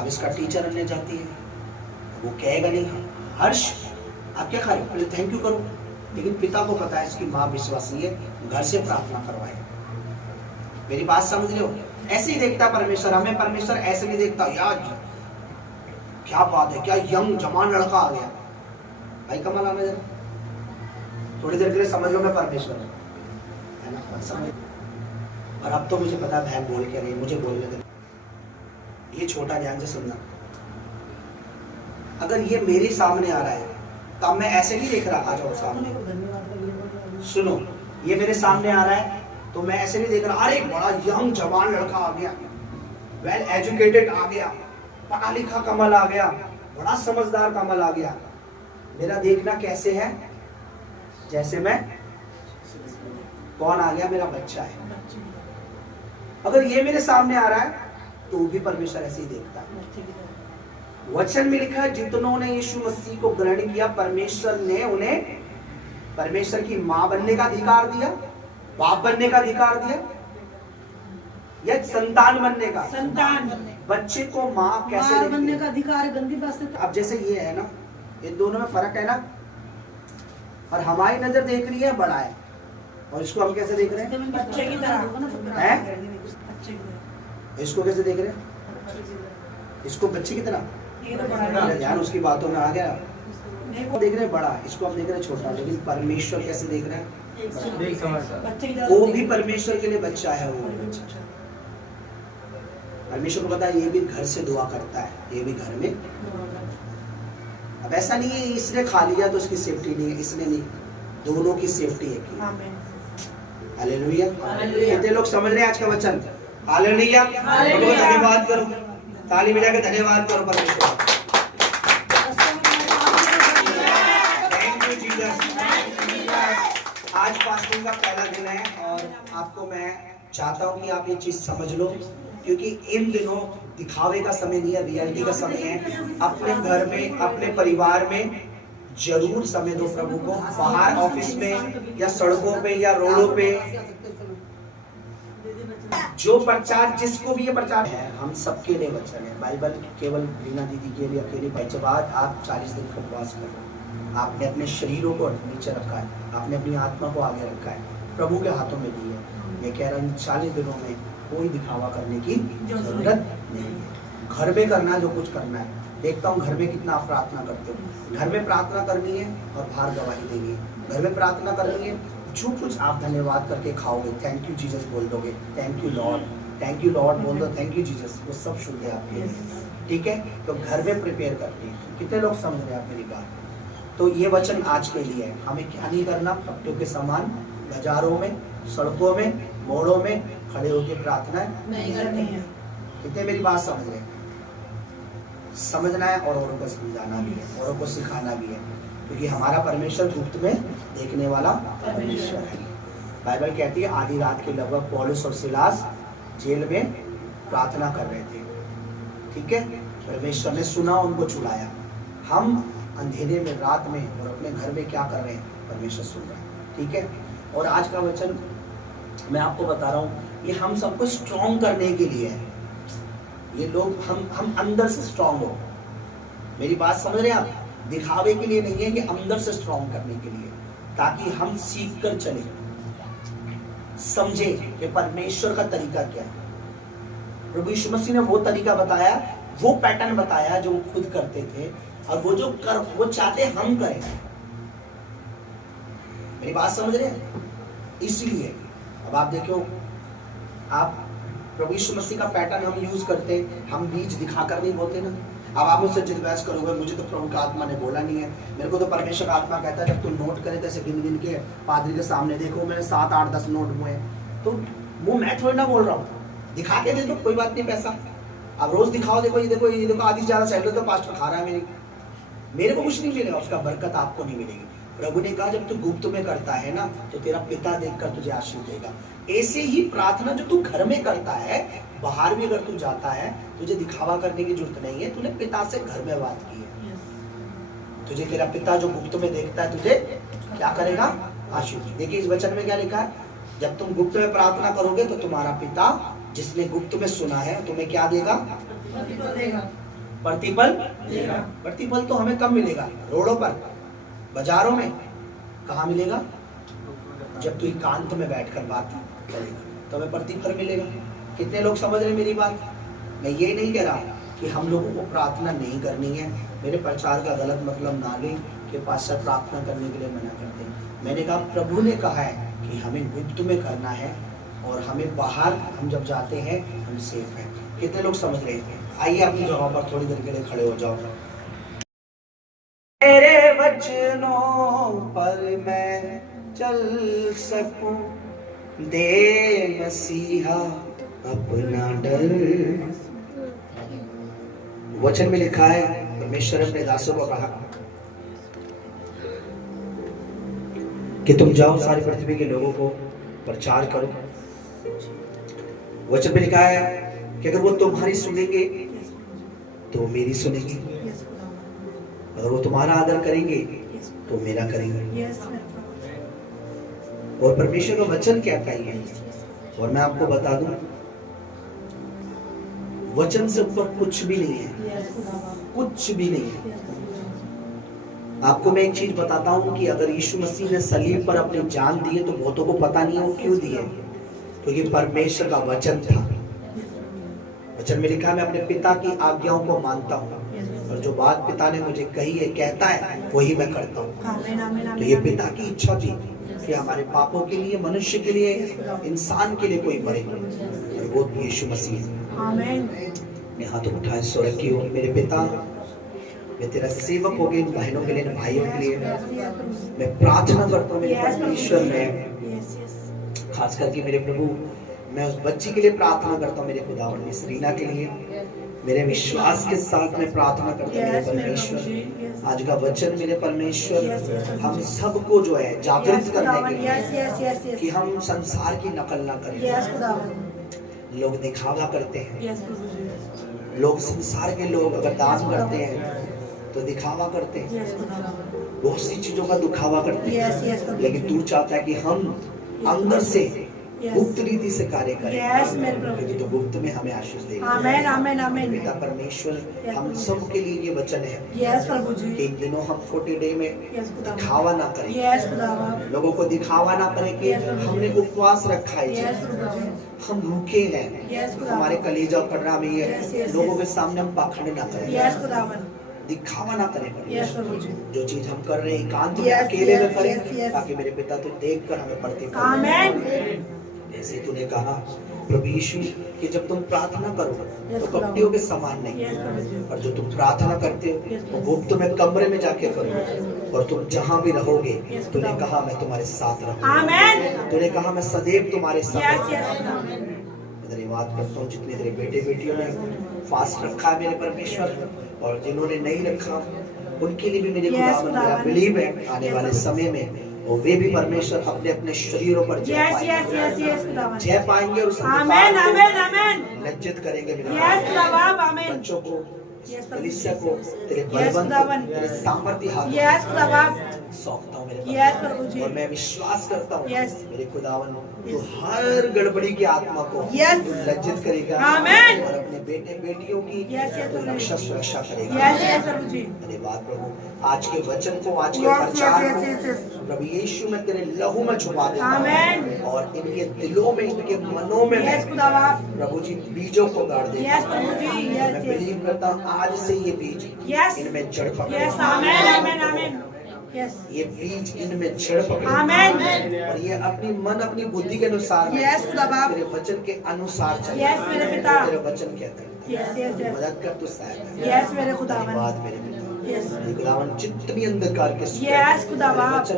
अब इसका टीचर अन्य जाती है, वो कहेगा नहीं हर्ष आप क्या खा रहे हो, पहले थैंक यू करो, लेकिन पिता को पता है इसकी माँ विश्वासी है, घर से प्रार्थना करवाए। मेरी बात समझ रहे हो? ऐसे ही देखता परमेश्वर हमें। परमेश्वर ऐसे नहीं देखता यार क्या बात है, क्या यंग जवान लड़का आ गया, भाई कमाल आना जरा, थोड़ी देर के लिए समझ लो मैं परमेश्वर है ना, समझ। और अब तो मुझे पता है बहन बोल के रही, मुझे बोलने दे, ये छोटा ध्यान से सुनना। अगर ये मेरे सामने आ रहा है तब मैं ऐसे नहीं देख रहा, आ जाओ सामने, सुनो, ये मेरे सामने आ रहा है तो मैं ऐसे नहीं देख रहा अरे बड़ा यंग जवान लड़का आ गया, वेल एजुकेटेड आ गया, पढ़ा लिखा कमल आ गया, बड़ा समझदार कमल आ गया। मेरा देखना कैसे है, जैसे मैं, कौन आ गया, मेरा बच्चा है। अगर ये मेरे सामने आ रहा है तो भी परमेश्वर ऐसे ही देखता है। वचन में लिखा है जितनों ने यीशु मसीह को ग्रहण किया, परमेश्वर ने उन्हें परमेश्वर की मां बनने का अधिकार दिया, बाप बनने का अधिकार दिया, या संतान बनने का। संतान, बच्चे को माँ कैसे बनने का अधिकार है, गंदी बात से। अब जैसे ये है ना, इन दोनों में फर्क है ना, और हमारी नजर देख रही है बड़ा है, और इसको हम कैसे देख रहे हैं, बच्चे की तरह है? इसको कैसे देख रहे हैं, इसको बच्चे की तरह। ध्यान उसकी बातों में आ गया, देख रहे हैं बड़ा, इसको हम देख रहे हैं छोटा, लेकिन परमेश्वर कैसे देख रहे हैं, वो भी परमेश्वर के लिए बच्चा है। वो बच्चा परमेश्वर को पता है ये भी घर से दुआ करता है, ये भी घर में। अब ऐसा नहीं है इसने खा लिया तो उसकी सेफ्टी नहीं है, इसने नहीं, दोनों की सेफ्टी है। हालेलुया। कितने लोग समझ रहे हैं आज का वचन? हालेलुया। धन्यवाद करो, ताली बजा के धन्यवाद करो परमेश्वर। Thank you Jesus. आज फास्टिंग का पहला दिन है और आपको मैं चाहता हूँ कि आप ये चीज समझ लो, क्योंकि इन दिनों दिखावे का समय नहीं है, रियलिटी का समय है। अपने घर में, अपने परिवार में जरूर समय दो प्रभु को। बाहर ऑफिस में या सड़कों पे या रोडों पे जो प्रचार, जिसको भी ये प्रचार है, हम सबके लिए वचन है। बाइबल केवल रीना दीदी के लिए अकेले भाई, जब आप 40 दिन का उपवास करो, आपने अपने शरीरों को नीचे रखा है, आपने अपनी आत्मा को आगे रखा है, प्रभु के हाथों में दी है। मैं कह रहा हूँ 40 दिनों में कोई दिखावा करने की जरूरत नहीं है। घर में करना जो कुछ करना है। देखता हूँ घर में कितना आप प्रार्थना करते हो। घर में प्रार्थना करनी है और बाहर गवाही देनी है। घर में प्रार्थना करनी है, जो कुछ आप धन्यवाद करके खाओगे, थैंक यू जीसस बोल दोगे, thank you Lord, thank you Lord बोल दो, थैंक यू जीसस, वो सब शुद्ध है आपके लिए। ठीक है, तो घर में प्रिपेयर करनी है। कितने लोग समझ रहे हैं आप मेरी बात? तो ये वचन आज के लिए है। हमें क्या नहीं करना, कपड़ों के समान बाजारों में, सड़कों में, मोड़ों में खड़े होकर प्रार्थना नहीं करनी है। कितने मेरी बात समझ रहे हैं? समझना है और औरों को समझाना भी है, औरों को सिखाना भी है, क्योंकि हमारा परमेश्वर गुप्त में देखने वाला परमेश्वर है। बाइबल कहती है आधी रात के लगभग पौलुस और सिलास जेल में प्रार्थना कर रहे थे। ठीक है, परमेश्वर ने सुना, उनको छुड़ाया। हम अंधेरे में, रात में और अपने घर में क्या कर रहे हैं, परमेश्वर सुन रहे हैं। ठीक है, और आज का वचन मैं आपको बता रहा हूँ, ये हम सबको स्ट्रॉन्ग करने के लिए है। ये लोग हम अंदर से स्ट्रॉन्ग हो। मेरी बात समझ रहे हैं आप? दिखावे के लिए नहीं है, ये अंदर से स्ट्रॉन्ग करने के लिए, ताकि हम सीख कर चले, समझे कि परमेश्वर का तरीका क्या है। प्रभु यीशु मसीह ने वो तरीका बताया, वो पैटर्न बताया जो वो खुद करते थे, और वो चाहते हम करें। मेरी बात समझ रहे हैं? इसलिए अब आप देखो, आप प्रभु यीशु मसीह का पैटर्न हम यूज करते, हम बीज दिखाकर नहीं बोलते ना। अब आप मुझसे जिद बहस करोगे, मुझे तो प्रभु का आत्मा ने बोला नहीं है, मेरे को तो परमेश्वर का आत्मा कहता है जब तू नोट करे तो ऐसे गिन गिन के पादरी के सामने देखो मैंने 7 8 10 नोट हुए, तो वो मैं थोड़ी ना बोल रहा हूँ, दिखा के दे दो कोई बात नहीं, पैसा अब रोज दिखाओ, देखो ये देखो आधी से ज्यादा सैलरी तो पास्टर खा रहा है, मेरे को कुछ नहीं मिलेगा, उसका बरकत आपको नहीं मिलेगी। प्रभु ने कहा जब तू गुप्त में करता है ना तो तेरा पिता देखकर तुझे आशीष देगा। ऐसे ही प्रार्थना जो तू घर में करता है, बाहर भी अगर तू जाता है, तुझे दिखावा करने की जरूरत नहीं है, तूने पिता से घर में बात की है, तुझे तेरा पिता जो गुप्त में देखता है तुझे क्या करेगा? आशीष। देखिए इस वचन में क्या लिखा है, जब तुम गुप्त में प्रार्थना करोगे तो तुम्हारा पिता जिसने गुप्त में सुना है तुम्हें क्या देगा? प्रतिफल देगा। प्रतिफल तो हमें कब मिलेगा? रोडों पर, बाजारों में। कहाँ मिलेगा? जब तू एकांत में बैठकर बात करेगा तो हमें प्रतिफल मिलेगा। कितने लोग समझ रहे मेरी बात? मैं ये नहीं कह रहा कि हम लोगों को प्रार्थना नहीं करनी है, मेरे प्रचार का गलत मतलब ना लें कि पास्टर प्रार्थना करने के लिए मना करते हैं। मैंने कहा प्रभु ने कहा है कि हमें गुप्त में करना है, और हमें बाहर हम जब जाते हैं हम सेफ हैं। कितने लोग समझ रहे हैं? आइए अपनी जगह पर थोड़ी देर के लिए खड़े हो जाओ। तेरे वचनों पर मैं चल सकूं, दे मसीहा अपना डर। वचन में लिखा है, परमेश्वर अपने दासों को कहा कि तुम जाओ सारी पृथ्वी के लोगों को प्रचार करो। वचन में लिखा है कि अगर वो तुम्हारी सुनेंगे तो मेरी सुनेंगे, अगर वो तुम्हारा आदर करेंगे तो मेरा करेंगे। और परमेश्वर का वचन क्या कहता है, और मैं आपको बता दूं, वचन से ऊपर कुछ भी नहीं है, कुछ भी नहीं है। आपको मैं एक चीज बताता हूं कि अगर यीशु मसीह ने सलीब पर अपनी जान दी है तो बहुतों को पता नहीं है वो क्यों दी है, क्योंकि परमेश्वर का वचन था। वचन में लिखा है मैं अपने पिता की आज्ञाओं को मानता हूँ, और जो बात पिता ने मुझे कही है कहता है वही मैं करता हूँ। तो ये पिता की इच्छा थी कि हमारे पापों के लिए, मनुष्य के लिए, इंसान के लिए कोई मरे, और वो यीशु मसीह। आमीन। हाथों उठाए स्वर्ग की ओर। मेरे पिता, मैं तेरा सेवक हो गए, इन बहनों के लिए, इन भाइयों के लिए मैं प्रार्थना करता हूँ। मेरे परमेश्वर में खास करके मेरे प्रभु, मैं उस बच्ची के लिए प्रार्थना करता हूँ, मेरे खुदावंद सरीना के लिए। मेरे विश्वास के साथ मैं प्रार्थना करता हूँ मेरे परमेश्वर, आज का वचन मेरे परमेश्वर हम सबको जो है जागृत करने के लिए कि हम संसार की नकल ना करें। लोग दिखावा करते हैं, लोग संसार के लोग अगर दान करते हैं तो दिखावा करते हैं, बहुत सी चीजों का दिखावा करते हैं, लेकिन तू चाहता है कि हम अंदर से गुप्त रीति से कार्य करें, क्योंकि तो गुप्त में हमें आशीष देगा। आमीन, आमीन, आमीन। पिता परमेश्वर हम सब के लिए ये वचन है कि इन दिनों हम 40 डे में दिखावा ना करें, लोगों को दिखावा ना करें कि हमने उपवास रखा है, हम भूखे हैं, हमारे कलेजा कटरा में है, लोगों के सामने हम पाखंड ना करें, दिखावा ना करें। जो चीज हम कर रहे हैं एकांत में अकेले में करें, ताकि मेरे पिता तो देख कर हमें प्रतिफल। जैसे तूने कहा प्रभु यीशु कि जब तुम प्रार्थना करो तो कपटियों के समान नहीं, और जो तुम प्रार्थना करते हो वो गुप्त में कमरे में जाके करो, और तुम जहाँ भी रहोगे तूने कहा मैं तुम्हारे साथ रहूंगा, तूने कहा मैं सदैव तुम्हारे साथ। धन्यवाद करता हूँ जितने तेरे बेटे बेटियों ने फास्ट रखा है मेरे परमेश्वर, और जिन्होंने नहीं रखा उनके लिए भी मेरे खुदावंद मेरा बिलीव है आने वाले समय में और वे भी परमेश्वर अपने अपने शरीरों पर जय पाएंगे और लज्जित करेंगे मेरे बच्चों को, कलीसिया को तेरे बलवंत तेरे सामर्थ्य हाथ सौंपता हूँ मेरे, और मैं विश्वास करता हूँ मेरे खुदावन तो हर गड़बड़ी की आत्मा को लज्जित करेगा और अपने बेटे बेटियों की Yes, yes, वो रक्षा सुरक्षा करेगा। Yes, yes, प्रभु जी। धन्यवाद प्रभु, आज के वचन को, आज के Yes, प्रचार yes, को yes, yes. प्रभु यीशु में तेरे लहू में छुपा देता Amen. हूँ और इनके दिलों में, इनके मनों में Yes, खुदा बाप। प्रभु जी बीजों को गाड़ देता Yes, प्रभु जी। हूँ। Yes, मैं yes. बिलीव करता हूँ आज से ये बीज Yes. इनमें जड़ पकड़े। Yes, amen, amen, amen. Yes. ये बीज इनमें जड़ पकड़े Amen. और ये अपनी मन अपनी बुद्धि के अनुसार नहीं, Yes, खुदा बाप। तेरे वचन के अनुसार चले। Yes, मेरे पिता। तेरे वचन कहता है Yes, yes, yes. मदद कर तो सहायता। Yes, मेरे खुदावन। धन्यवाद मेरे पिता। Yes. हे खुदावन, जितनी अंधकार के स्पिरिट, Yes, खुदा तेरे बाप। वचन,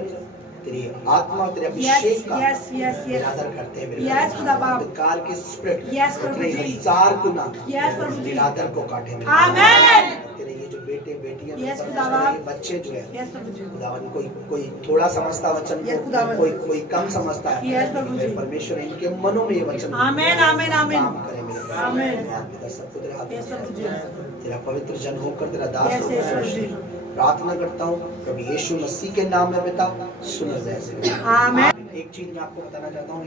तेरी आत्मा, तेरे Yes, अभिषेक का yes, yes, yes. निरादर करते हैं मेरे Yes, पिता। खुदा बाप। अंधकार के स्पिरिट Yes, प्रभु उतने जी। 1000 गुना Yes, प्रभु जी। निरादर को काटे मेरे Amen. पिता। तेरे ये जो बेटे बेटियां, Yes, परमेश्वर, खुदा बाप। ये बच्चे जो है Yes, प्रभु जी। खुदावन, कोई थोड़ा समझता वचन Yes, को, खुदावन। कोई कम समझता है। Yes, प्रभु जी। परमेश्वर इनके मनों में ये वचन Amen, amen, amen. काम करे मेरे पिता। Amen. धन्यवाद पिता, सबको तेरे हाथ में Yes, प्रभु जी। तेरा पवित्र जन होकर तेरा दास Yes, yes, प्रभु जी। होकर प्रार्थना करता हूँ प्रभु यीशु मसीह के नाम में पिता, सुन हृदय से। Amen. एक चीज मैं आपको बताना चाहता हूँ,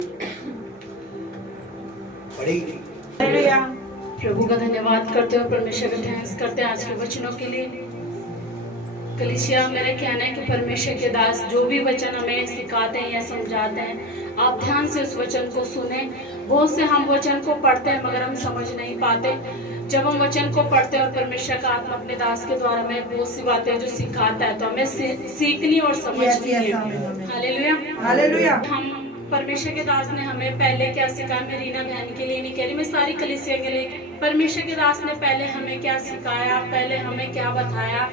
बड़ी Hallelujah. प्रभु का धन्यवाद करते हो, परमेश्वर का थैंक्स करते हैं आज के वचनों के लिए। कलीसिया, मेरा कहना है कि परमेश्वर के दास जो भी वचन हमें सिखाते हैं या समझाते हैं, आप ध्यान से उस वचन को सुने। बहुत से हम वचन को पढ़ते हैं मगर हम समझ नहीं पाते। जब हम वचन को पढ़ते हैं और परमेश्वर का आत्मा अपने दास के द्वारा हमें बहुत सी बातें जो सिखाता है तो हमें सीखनी और समझनी Yes, है। yes, amen, amen. Hallelujah. Hallelujah. हम परमेश्वर के दास ने हमें पहले क्या सिखाया, मैं रीना बहन के लिए नहीं कह रही, मैं सारी कलीसिया के लिए। परमेश्वर के दास ने पहले हमें क्या सिखाया, पहले हमें क्या बताया।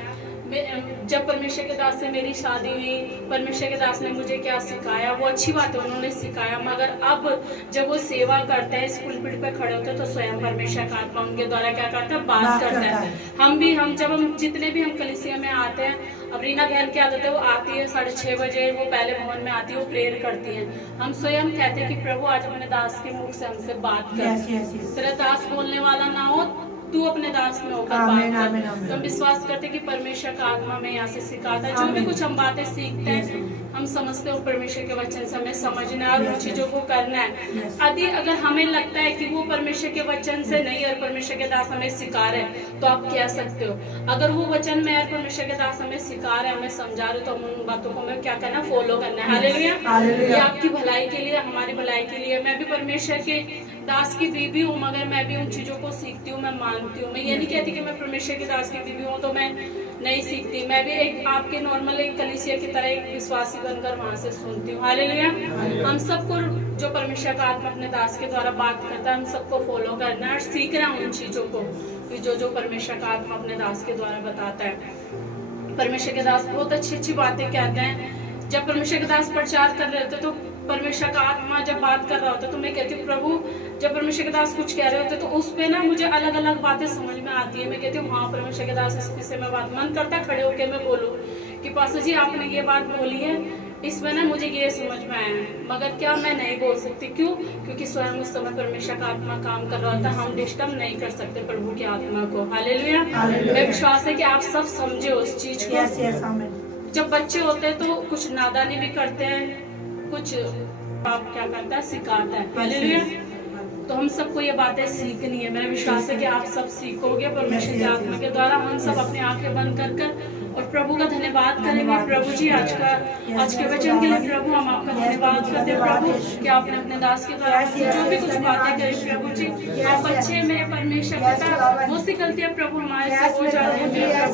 जब परमेश्वर के दास से मेरी शादी हुई, परमेश्वर के दास ने मुझे क्या सिखाया, वो अच्छी बात है उन्होंने सिखाया। मगर अब जब वो सेवा करते हैं, इस पुलपिट पे खड़े होते हैं, तो स्वयं परमेश्वर का आत्मा उनके द्वारा क्या करता है, बात करता है। हम जितने भी हम कलीसिया में आते हैं, अब रीना बहन की आदत है, वो आती है 6:30 बजे, वो पहले भवन में आती है, वो प्रेयर करती है। हम स्वयं कहते हैं कि प्रभु आज अपने दास के मुख से हमसे बात कर। Yes, yes, yes. तेरा दास बोलने वाला ना हो, तू अपने दास में होकर आमीन, बात आमीन, कर। आमीन। तो हम विश्वास करते हैं कि परमेश्वर का आत्मा में यहाँ से सिखाता है। जो भी कुछ हम बातें सीखते हैं, हम समझते हो परमेश्वर के वचन से हमें समझना है और उन चीजों को करना है। यदि अगर हमें लगता है कि वो परमेश्वर के वचन से नहीं और परमेश्वर के दास हमें सिखा रहे हैं, तो आप कह सकते हो। अगर वो वचन में और परमेश्वर के दास हमें सिखा रहे हैं, हमें समझा रहे, तो हम उन बातों को हमें क्या करना, फॉलो करना है। हालेलुया। हालेलुया। ये आपकी भलाई के लिए, हमारी भलाई के लिए। मैं भी परमेश्वर के दास की बीवी हूँ, मगर मैं भी उन चीजों को सीखती हूँ, मैं मानती हूँ। मैं ये नहीं कहती कि मैं परमेश्वर के दास की बीवी हूँ तो मैं नहीं सीखती। मैं भी एक आपके नॉर्मल एक कलीसिया की तरह एक विश्वासी बनकर वहां से सुनती हूँ। हालेलुया। हम सबको जो परमेश्वर का आत्मा अपने दास के द्वारा बात करता है, हम सबको फॉलो करना है और सीखना है उन चीजों को कि जो परमेश्वर का आत्मा अपने दास के द्वारा बताता है। परमेश्वर के दास बहुत अच्छी अच्छी बातें कहते हैं। जब परमेश्वर के दास प्रचार कर रहे होते तो परमेश्वर का आत्मा जब बात कर रहा होता तो मैं कहती हूँ प्रभु, जब परमेश्वर के दास कुछ कह रहे होते तो उस पे ना मुझे अलग अलग बातें समझ में आती है। मैं कहती हूँ हाँ, परमेश्वर के दास इस विषय में बात, मन करता खड़े होकर मैं बोलूँ कि पास्टर जी आपने ये बात बोली है, इसमें ना मुझे ये समझ में आया है, मगर क्या मैं नहीं बोल सकती? क्यों? क्योंकि स्वयं उस समय परमेश्वर का आत्मा काम कर रहा था। हम डिस्टर्ब नहीं कर सकते प्रभु की आत्मा को। हालेलुया। मैं विश्वास है कि आप सब समझे उस चीज को। Yes, yes, amen. जब बच्चे होते हैं तो कुछ नादानी भी करते हैं, कुछ आप क्या करता है, सिखाता है। हालेलुया। तो हम सबको ये बातें सीखनी है। मेरा विश्वास है कि आप सब सीखोगे परमेश्वर की आत्मा के द्वारा। हम सब अपनी आंखें बंद कर और प्रभु का धन्यवाद करेंगे। प्रभु जी आज के वचन के लिए प्रभु हम आपका धन्यवाद करते हैं प्रभु कि आपने अपने दास के द्वारा जो भी कुछ बातें करी प्रभु जी। आप बच्चे मेरे परमेश्वर पिता, बहुत सी गलतियां प्रभु हमारे से हो जाती है,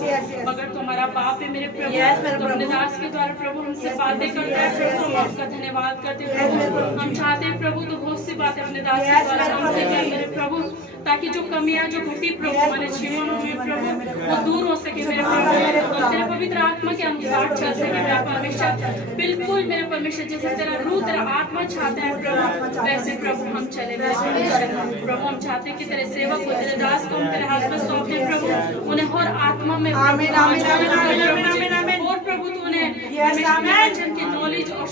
मगर तुम्हारा बाप है मेरे प्रभु। तो अपने दास के द्वारा प्रभु हमसे बातें करता है प्रभु, हम आपका धन्यवाद करते हैं प्रभु। हम चाहते हैं प्रभु तो बहुत सी बातें अपने दास के द्वारा हमसे कर मेरे प्रभु, ताकि जो कमियां जो घटी प्रभु हमारे जीवनों में प्रभु वो दूर हो सके मेरे प्रभु। तेरे पवित्र आत्मा के अनुसार चल सके मेरा परमेश्वर। बिल्कुल मेरे परमेश्वर, जैसे तेरा रूह तेरा आत्मा चाहता है प्रभु, वैसे प्रभु हम चले मेरे परमेश्वर। प्रभु हम चाहते हैं कि तेरे सेवक को, तेरे दास को हम तेरे हाथ में सौंप दे प्रभु, उन्हें और आत्मा में और प्रभु तू उन्हें वचन की नॉलेज और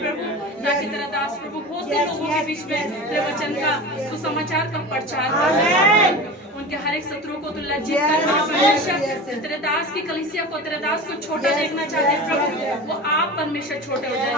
प्रभु, ताकि तेरा दास प्रभु बहुत से लोगों के बीच में तेरे वचन का सुसमाचार का प्रचार कर, उनके हर एक शत्रु को तो लज्जित करना परमेश्वर। तेरे दास की कलीसिया को, तेरे दास को छोटा देखना चाहते हैं प्रभु, वो आप परमेश्वर छोटे हो जाए।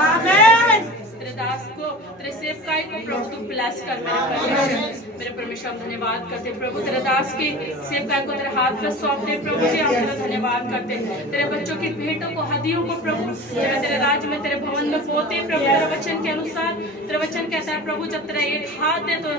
तेरे दास को, तेरे सेवकाई को प्रभु तू ब्लेस कर मेरे परमेश्वर। मेरे परमेश्वर हम धन्यवाद करते प्रभु, तेरे दास की सेवकाई को तेरे हाथ में सौंपते प्रभु जी, हम तेरा धन्यवाद करते, तेरे बच्चों की भेंटों को हदियों को प्रभु तेरे राज्य में तेरे भवन में पोते प्रभु, तेरे वचन के अनुसार तेरा वचन कहता है प्रभु, जब तेरा एक हाथ दे तो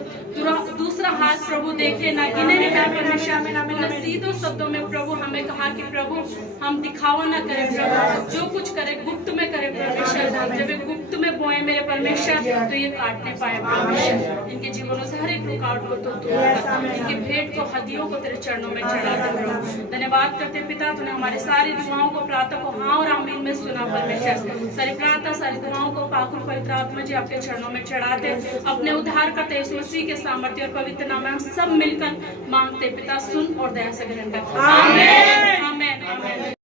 दूसरा हाथ प्रभु देखे ना गिने नहीं। मेरे परमेश्वर सीधे शब्दों में प्रभु हमें कहा कि प्रभु हम दिखावा ना करें प्रभु, जो कुछ करे गुप्त में करे परमेश्वर, जब ये गुप्त में बोए मेरे परमेश्वर तो ये काट नहीं पाए परमेश्वर, इनके जीवनों से हर एक रुकावट को तो दूर कर, इनकी भेंट को हदियों को तेरे चरणों में चढ़ाते प्रभु। धन्यवाद करते पिता, तूने हमारी सारी दुआओं को प्रार्थना को हाँ और आमीन में सुना परमेश्वर, सारी प्रार्थना सारी दुआओं को पाकुल पवित्र आत्मा जी आपके चरणों में चढ़ाते, अपने उद्धार करते यीशु मसीह के सामर्थ्य और पवित्र नाम में हम सब मिलकर मांगते पिता, सुन और दया से ग्रहण कर। आमीन आमीन आमीन।